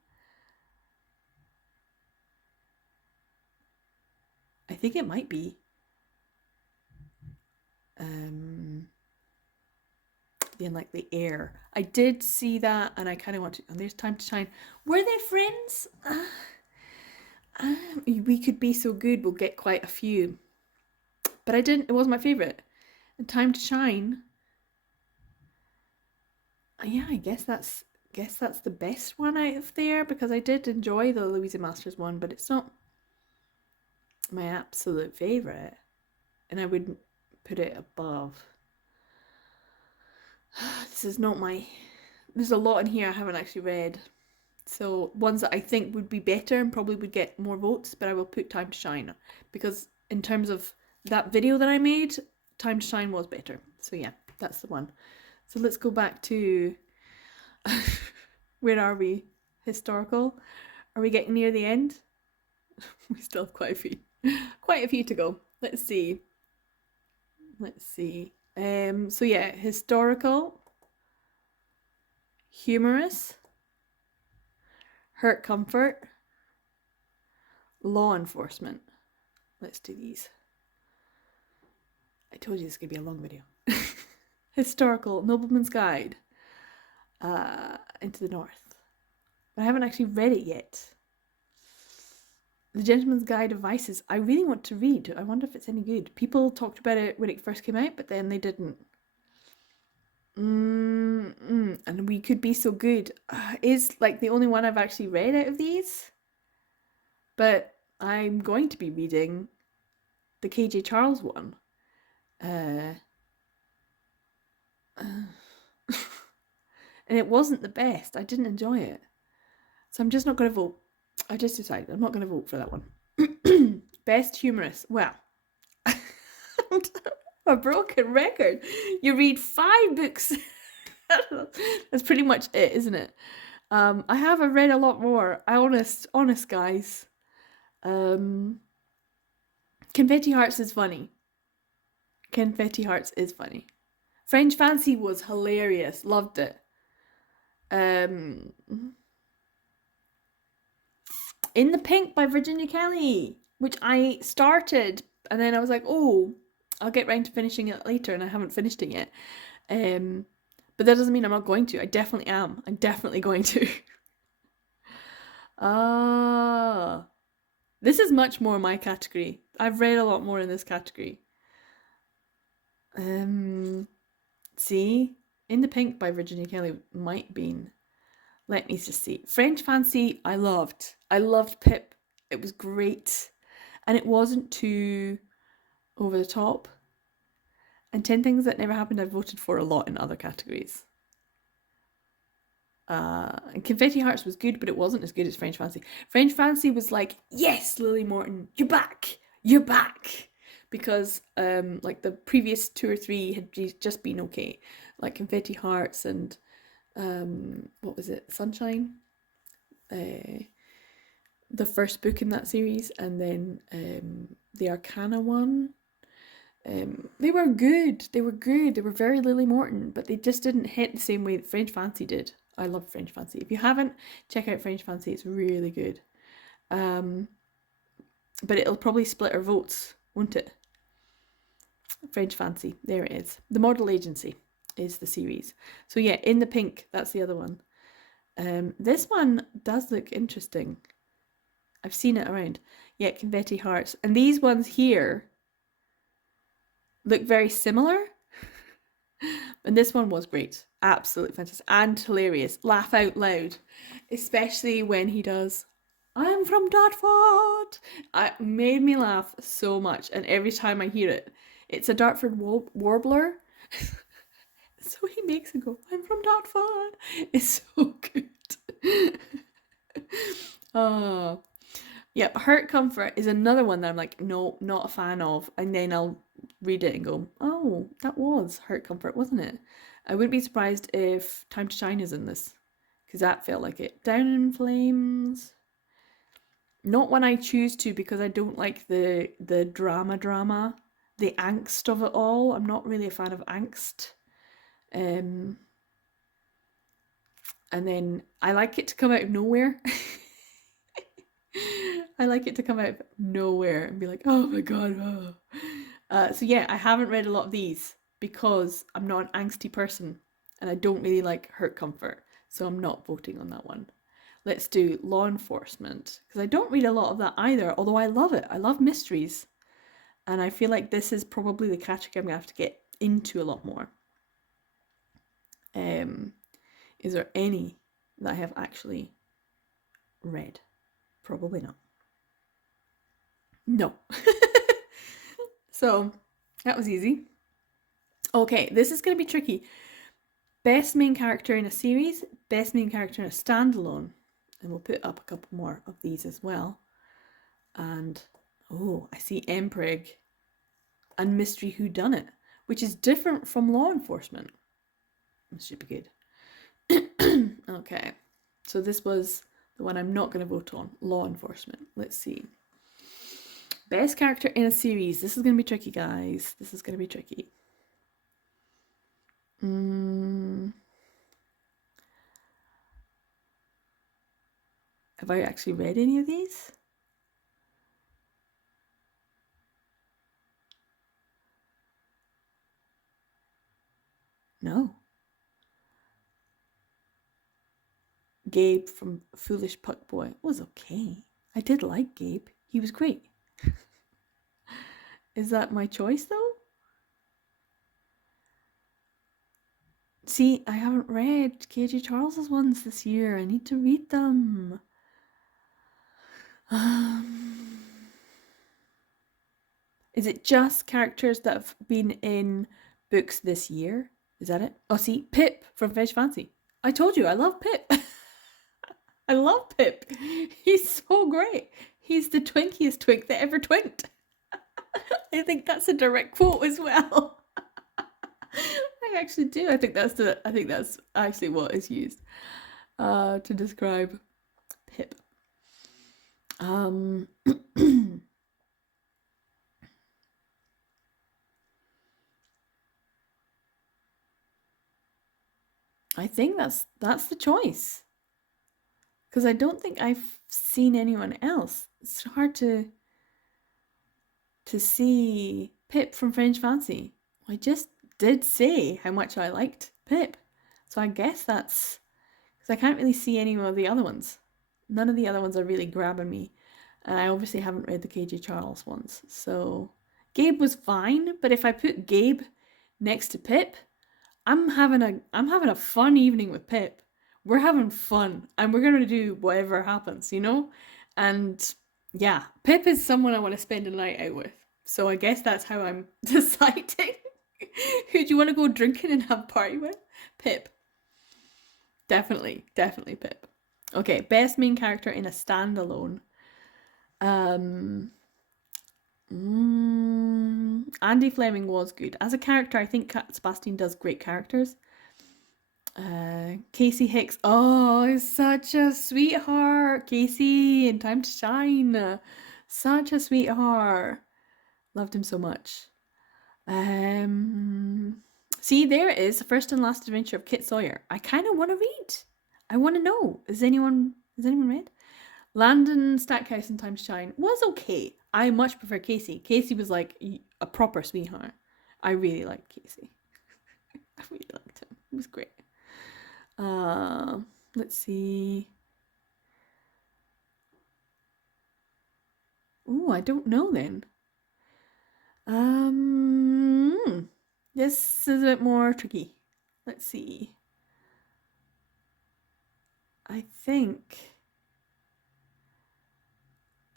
I think it might be. in like the air. I did see that, and I kind of want to. And there's Time to Shine. Were they friends? We Could Be So Good. We'll get quite a few, but I didn't. It wasn't my favorite. And Time to Shine. Yeah, I guess that's the best one out of there, because I did enjoy the Louisa Masters one, but it's not my absolute favorite, and I wouldn't put it above. This is not my. There's a lot in here I haven't actually read. So ones that I think would be better and probably would get more votes, but I will put Time to Shine, because in terms of that video that I made, Time to Shine was better. So yeah, that's the one. So let's go back to where are we? Historical. Are we getting near the end? We still have quite a few to go. Let's see. So yeah, historical, humorous, hurt comfort, law enforcement. Let's do these. I told you this could be a long video. Historical, Nobleman's Guide, Into the North. But I haven't actually read it yet. The Gentleman's Guide of Vices, I really want to read. I wonder if it's any good. People talked about it when it first came out, but then they didn't. And We Could Be So Good is like the only one I've actually read out of these. But I'm going to be reading the KJ Charles one. And it wasn't the best. I didn't enjoy it. So I'm just not going to vote. I just decided I'm not going to vote for that one. Best humorous. Well, a broken record. You read 5 books. That's pretty much it, isn't it? I have read a lot more. Honest guys. Confetti Hearts is funny. French Fancy was hilarious. Loved it. In the Pink by Virginia Kelly, which I started, and then I was like, oh, I'll get round to finishing it later, and I haven't finished it yet. But that doesn't mean I'm not going to. I definitely am. I'm definitely going to. This is much more my category. I've read a lot more in this category. See? In the Pink by Virginia Kelly might be. Let me just see. French Fancy, I loved. I loved Pip. It was great. And it wasn't too over the top. And 10 Things That Never Happened, I voted for a lot in other categories. And Confetti Hearts was good, but it wasn't as good as French Fancy. French Fancy was like, yes, Lily Morton, you're back. Because like the previous 2 or 3 had just been okay. Like Confetti Hearts and what was it? Sunshine? The first book in that series, and then the Arcana one. They were good. They were very Lily Morton, but they just didn't hit the same way that French Fancy did. I love French Fancy. If you haven't, check out French Fancy. It's really good. But it'll probably split our votes, won't it? French Fancy. There it is. The Model Agency is the series. So yeah, In the Pink, that's the other one. This one does look interesting. I've seen it around. Yeah, Confetti Hearts. And these ones here look very similar. And this one was great. Absolutely fantastic. And hilarious. Laugh out loud. Especially when he does, I'm from Dartford. It made me laugh so much. And every time I hear it, it's a Dartford warbler. So he makes it go, I'm from Dartford. It's so good. Oh. Yeah, Hurt Comfort is another one that I'm like, no, not a fan of. And then I'll read it and go, oh, that was Hurt Comfort, wasn't it? I wouldn't be surprised if Time to Shine is in this, because that felt like it. Down in Flames. Not one I choose to, because I don't like the drama, the angst of it all. I'm not really a fan of angst. And then I like it to come out of nowhere. I like it to come out of nowhere and be like, oh my god. Oh. So yeah, I haven't read a lot of these because I'm not an angsty person. and I don't really like Hurt Comfort, so I'm not voting on that one. Let's do Law Enforcement, because I don't read a lot of that either, although I love it. I love mysteries, and I feel like this is probably the category I'm going to have to get into a lot more. Is there any that I have actually read? Probably not. No. So that was easy. Okay, this is going to be tricky. Best main character in a series, best main character in a standalone. And we'll put up a couple more of these as well. And, oh, I see Empreg and Mystery Whodunit, which is different from Law Enforcement. This should be good. Okay, so this was the one I'm not going to vote on, Law Enforcement. Let's see. Best character in a series. This is going to be tricky, guys. This is going to be tricky. Have I actually read any of these? No. Gabe from Foolish Puck Boy was okay. I did like Gabe. He was great. Is that my choice though? See, I haven't read KJ Charles's ones this year. I need to read them. Is it just characters that have been in books this year? Is that it? Oh, see, Pip from Fish Fancy. I told you, I love Pip. I love Pip. He's so great. He's the twinkiest twink that ever twinked. I think that's a direct quote as well. I actually do. I think that's actually what is used to describe Pip. I think that's the choice. Because I don't think I've seen anyone else. It's hard to see Pip from French Fancy. I just did say how much I liked Pip. So I guess that's because I can't really see any of the other ones. None of the other ones are really grabbing me. And I obviously haven't read the KJ Charles ones. So Gabe was fine, but if I put Gabe next to Pip, I'm having a fun evening with Pip. We're having fun and we're gonna do whatever happens, you know? And yeah, Pip is someone I want to spend a night out with. So I guess that's how I'm deciding. Who do you want to go drinking and have a party with? Pip. Definitely Pip. Okay, best main character in a standalone. Andy Fleming was good. As a character, I think Sebastian does great characters. Casey Hicks. Oh, he's such a sweetheart. Casey in Time to Shine. Such a sweetheart. Loved him so much. See, there it is. The first and last adventure of Kit Sawyer. I kind of want to read. I want to know. Has anyone read? Landon Stackhouse in Time to Shine was okay. I much prefer Casey. Casey was like a proper sweetheart. I really liked Casey. I really liked him. He was great. Let's see. Oh, I don't know then. This is a bit more tricky. Let's see. I think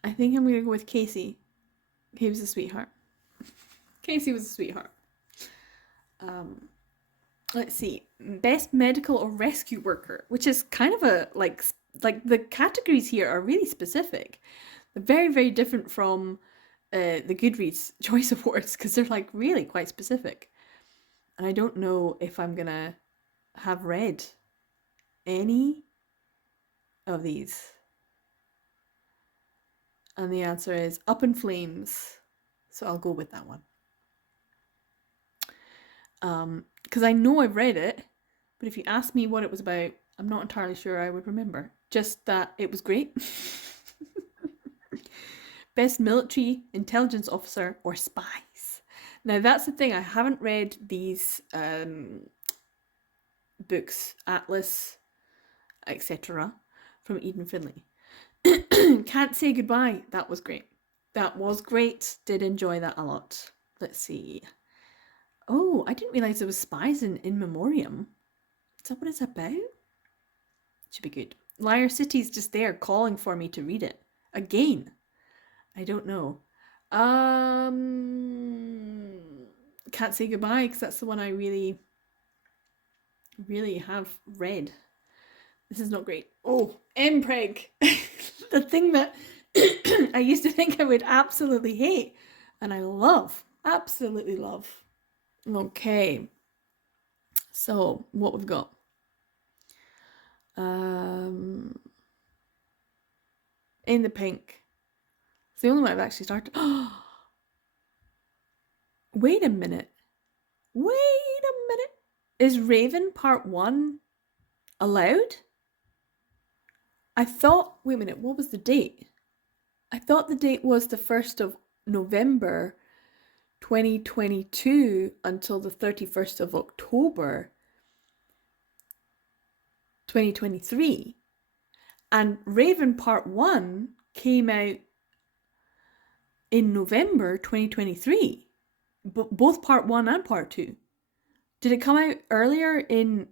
I'm gonna go with Casey. He was a sweetheart. Casey was a sweetheart. Let's see. Best medical or rescue worker, which is kind of a like the categories here are really specific. They're very, very different from the Goodreads Choice Awards because they're like really quite specific. And I don't know if I'm gonna have read any of these. And the answer is Up in Flames. So I'll go with that one. Because I know I've read it, but if you ask me what it was about, I'm not entirely sure I would remember. Just that it was great. Best military, intelligence officer, or spies. Now that's the thing. I haven't read these books, Atlas, etc. from Eden Finlay. Can't Say Goodbye. That was great. That was great. Did enjoy that a lot. Let's see. Oh, I didn't realize there was spies in Memoriam. Is that what it's about? Should be good. Liar City's just there calling for me to read it. Again. I don't know. Can't Say Goodbye because that's the one I really, really have read. This is not great. Oh, Mpreg. The thing that I used to think I would absolutely hate and I love. Absolutely love. Okay. So, what we've got. In the Pink. It's the only one I've actually started. Wait a minute. Wait a minute. Is Raven Part 1 allowed? I thought, wait a minute, what was the date? I thought the date was the 1st of November 2022 until the 31st of October 2023. And Raven Part 1 came out in November 2023. Both Part 1 and Part 2. Did it come out earlier in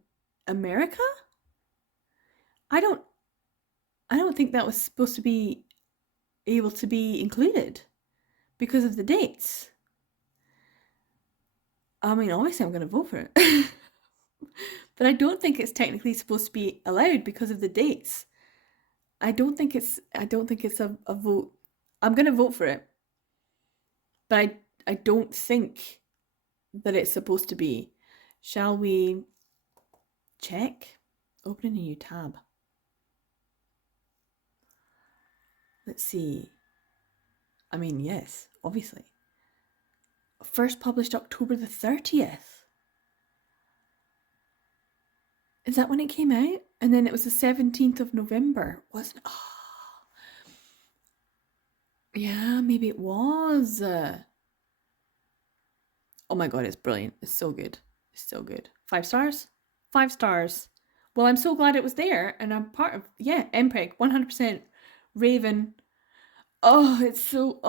America? I don't think that was supposed to be able to be included because of the dates. I mean, obviously I'm going to vote for it. But I don't think it's technically supposed to be allowed because of the dates. I don't think it's a vote. I'm going to vote for it. But I don't think that it's supposed to be. Shall we check? Open a new tab. Let's see. I mean, yes, obviously. First published October the 30th. Is that when it came out? And then it was the 17th of November, wasn't it? Oh. Yeah, maybe it was. Oh my god, it's brilliant. It's so good. It's so good. 5 stars? 5 stars. Well, I'm so glad it was there, and I'm part of, yeah, MPEG, 100%. Raven. Oh, it's so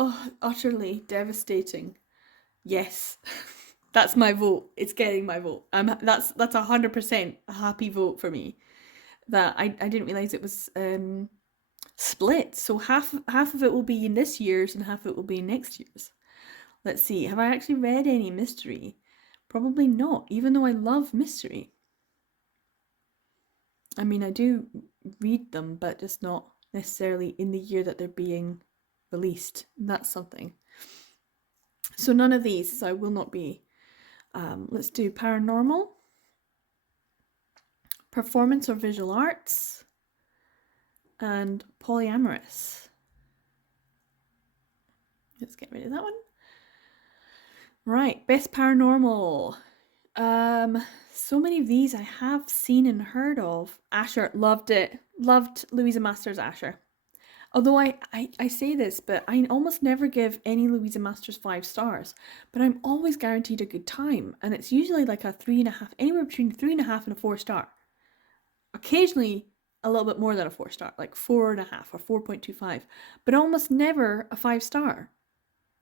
utterly devastating. Yes. That's my vote. It's getting my vote. That's 100% a happy vote for me. That I didn't realize it was split. So half of it will be in this year's and half of it will be in next year's. Let's see. Have I actually read any mystery? Probably not, even though I love mystery. I mean, I do read them, but just not necessarily in the year that they're being released. That's something. So none of these, so I will not be. Let's do paranormal, performance or visual arts, and polyamorous. Let's get rid of that one. Right, best paranormal. So many of these I have seen and heard of. Asher, loved it. Loved Louisa Masters' Asher. Although I say this, but I almost never give any Louisa Masters 5 stars. But I'm always guaranteed a good time. And it's usually like a 3.5, anywhere between 3.5 and a 4 star. Occasionally a little bit more than a 4 star, like 4.5 or 4.25. But almost never a 5 star.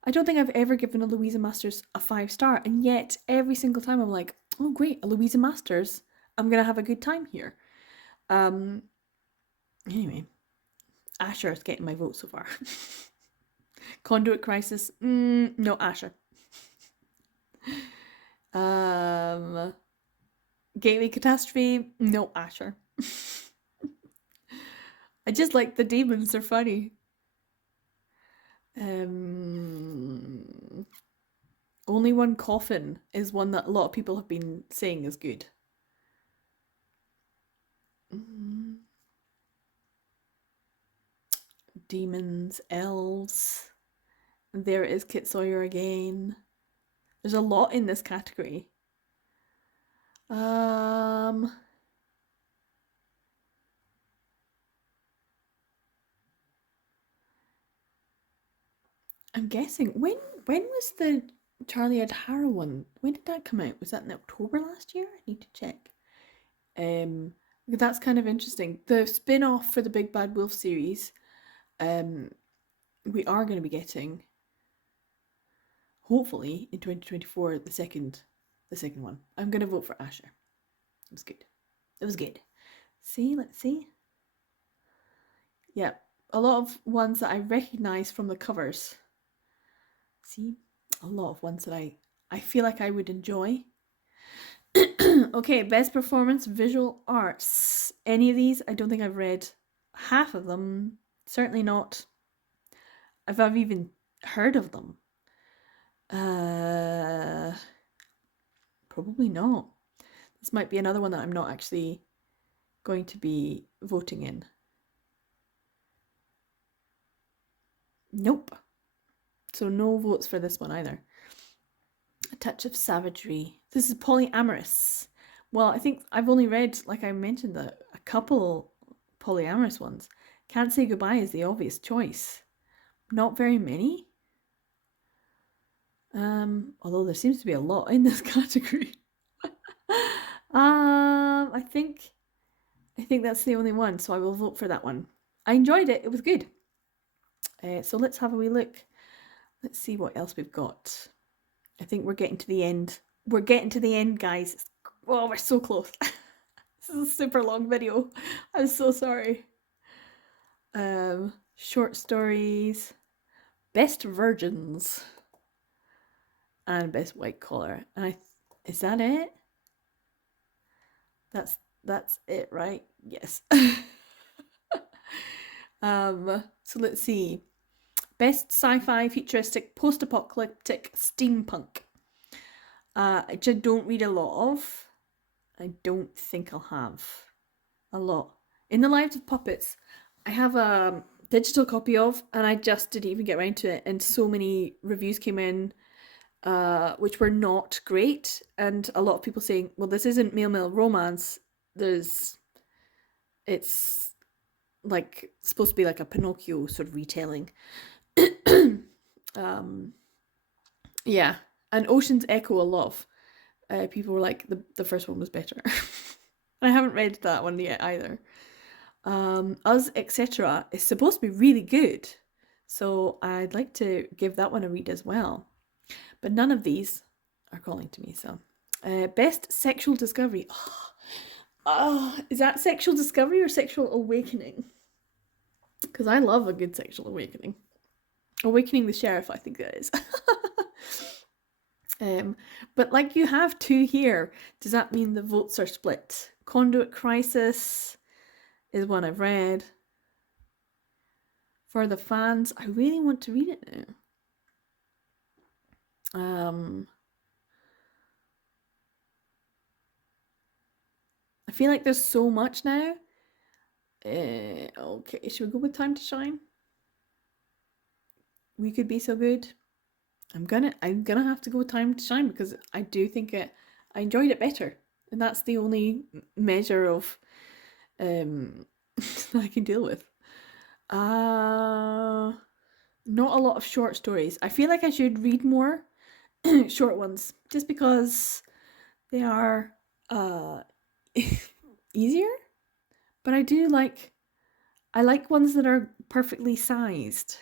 I don't think I've ever given a Louisa Masters a 5 star. And yet every single time I'm like, oh great, a Louisa Masters. I'm going to have a good time here. Anyway. Asher is getting my vote so far. Conduit Crisis, no Asher. Gateway Catastrophe, no Asher. I just like the demons, they're funny. Only One Coffin is one that a lot of people have been saying is good. Demons, elves. There is Kit Sawyer again. There's a lot in this category. I'm guessing when was the Charlie Adhara one? When did that come out? Was that in October last year? I need to check. That's kind of interesting. The spin-off for the Big Bad Wolf series, we are going to be getting, hopefully in 2024, the second one. I'm going to vote for Asher. It was good. It was good. See, let's see. Yeah, a lot of ones that I recognize from the covers. See, a lot of ones that I feel like I would enjoy. Okay, best performance visual arts. Any of these? I don't think I've read half of them. Certainly not if I've even heard of them. Probably not. This might be another one that I'm not actually going to be voting in. Nope. So no votes for this one either. A Touch of Savagery. This is polyamorous. Well, I think I've only read, like I mentioned, a couple polyamorous ones. Can't Say Goodbye is the obvious choice. Not very many. Although there seems to be a lot in this category. I think that's the only one, so I will vote for that one. I enjoyed it. It was good. So let's have a wee look. Let's see what else we've got. I think we're getting to the end. We're getting to the end, guys. Oh, we're so close. This is a super long video. I'm so sorry. Short stories. Best virgins. And best white collar. And is that it? That's it, right? Yes. So let's see. Best sci-fi, futuristic, post-apocalyptic, steampunk. Which I don't read a lot of. I don't think I'll have a lot. In the Lives of Puppets, I have a digital copy of, and I just didn't even get around to it, and so many reviews came in which were not great, and a lot of people saying, well, this isn't male romance, it's like supposed to be like a Pinocchio sort of retelling. Yeah, and Ocean's Echo of Love. People were like, the first one was better. I haven't read that one yet either. Us, etc. is supposed to be really good, so I'd like to give that one a read as well. But none of these are calling to me. So, best sexual discovery. Is that sexual discovery or sexual awakening? Because I love a good sexual awakening. Awakening the Sheriff, I think that is. But like you have two here, does that mean the votes are split? Conduit Crisis is one I've read. For the fans, I really want to read it now. I feel like there's so much now. Okay, should we go with Time to Shine? We Could Be So Good. I'm gonna have to go with Time to Shine because I do think I enjoyed it better, and that's the only measure of that I can deal with. Not a lot of short stories. I feel like I should read more short ones just because they are easier. But I like ones that are perfectly sized.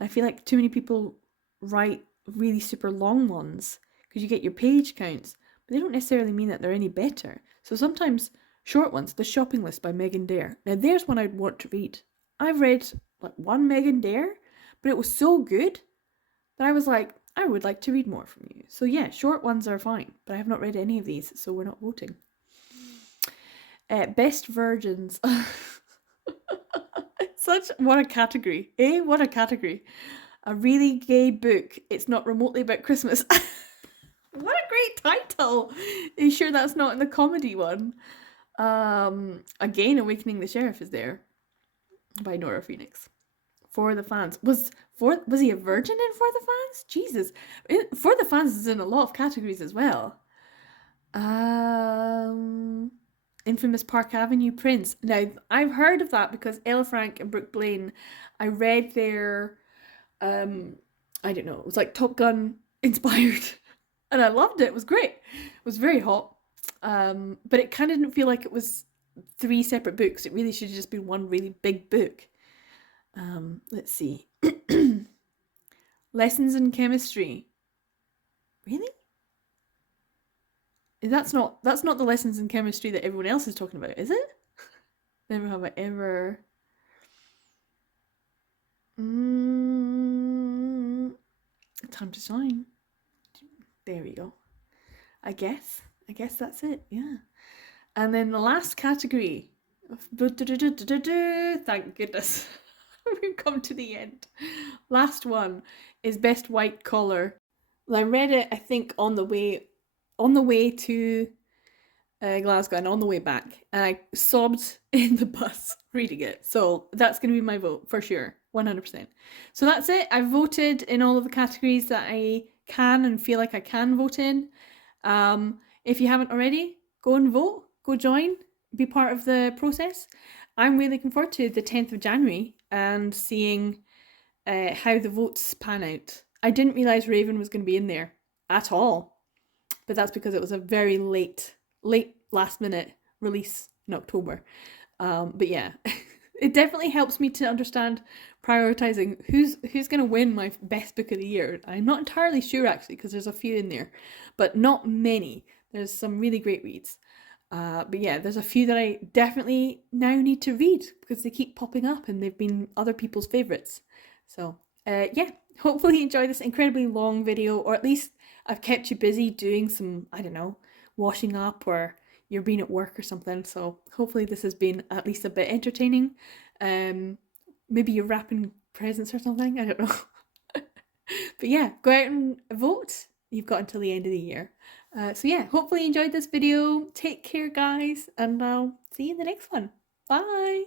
I feel like too many people write really super long ones because you get your page counts, but they don't necessarily mean that they're any better. So sometimes short ones, The Shopping List by Megan Dare. Now there's one I'd want to read. I've read like one Megan Dare, but it was so good that I was like, I would like to read more from you. So yeah, short ones are fine, but I have not read any of these, so we're not voting. Best virgins. What a category. What a category. A really gay book. It's not remotely about Christmas. What a great title. Are you sure that's not in the comedy one? Again, Awakening the Sheriff is there by Nora Phoenix. For the Fans. Was he a virgin in For the Fans? Jesus. For the Fans is in a lot of categories as well. Infamous Park Avenue Prince. Now, I've heard of that because Ella Frank and Brooke Blaine, I read their, I don't know, it was like Top Gun inspired. And I loved it. It was great. It was very hot. But it kind of didn't feel like it was 3 separate books. It really should have just been one really big book. Let's see. Lessons in chemistry. Really? That's not the lessons in chemistry that everyone else is talking about, is it? Never have I ever. Mm, time to shine. There we go. I guess that's it. Yeah. And then the last category. Thank goodness. We've come to the end. Last one is best white collar. Well, I read it, I think, on the way to Glasgow and on the way back, and I sobbed in the bus reading it. So that's going to be my vote for sure, 100%. So that's it. I voted in all of the categories that I can and feel like I can vote in. If you haven't already, go and vote, go join, be part of the process. I'm really looking forward to the 10th of January and seeing how the votes pan out. I didn't realise Raven was going to be in there at all, but that's because it was a very late last minute release in October. But yeah, it definitely helps me to understand prioritizing who's going to win my best book of the year. I'm not entirely sure actually because there's a few in there, but not many. There's some really great reads. But yeah, there's a few that I definitely now need to read because they keep popping up and they've been other people's favorites. So yeah, hopefully you enjoy this incredibly long video, or at least I've kept you busy doing some, I don't know, washing up, or you're being at work or something. So hopefully this has been at least a bit entertaining. Maybe you're wrapping presents or something, I don't know. But yeah, go out and vote. You've got until the end of the year. So yeah, hopefully you enjoyed this video. Take care, guys, and I'll see you in the next one. Bye!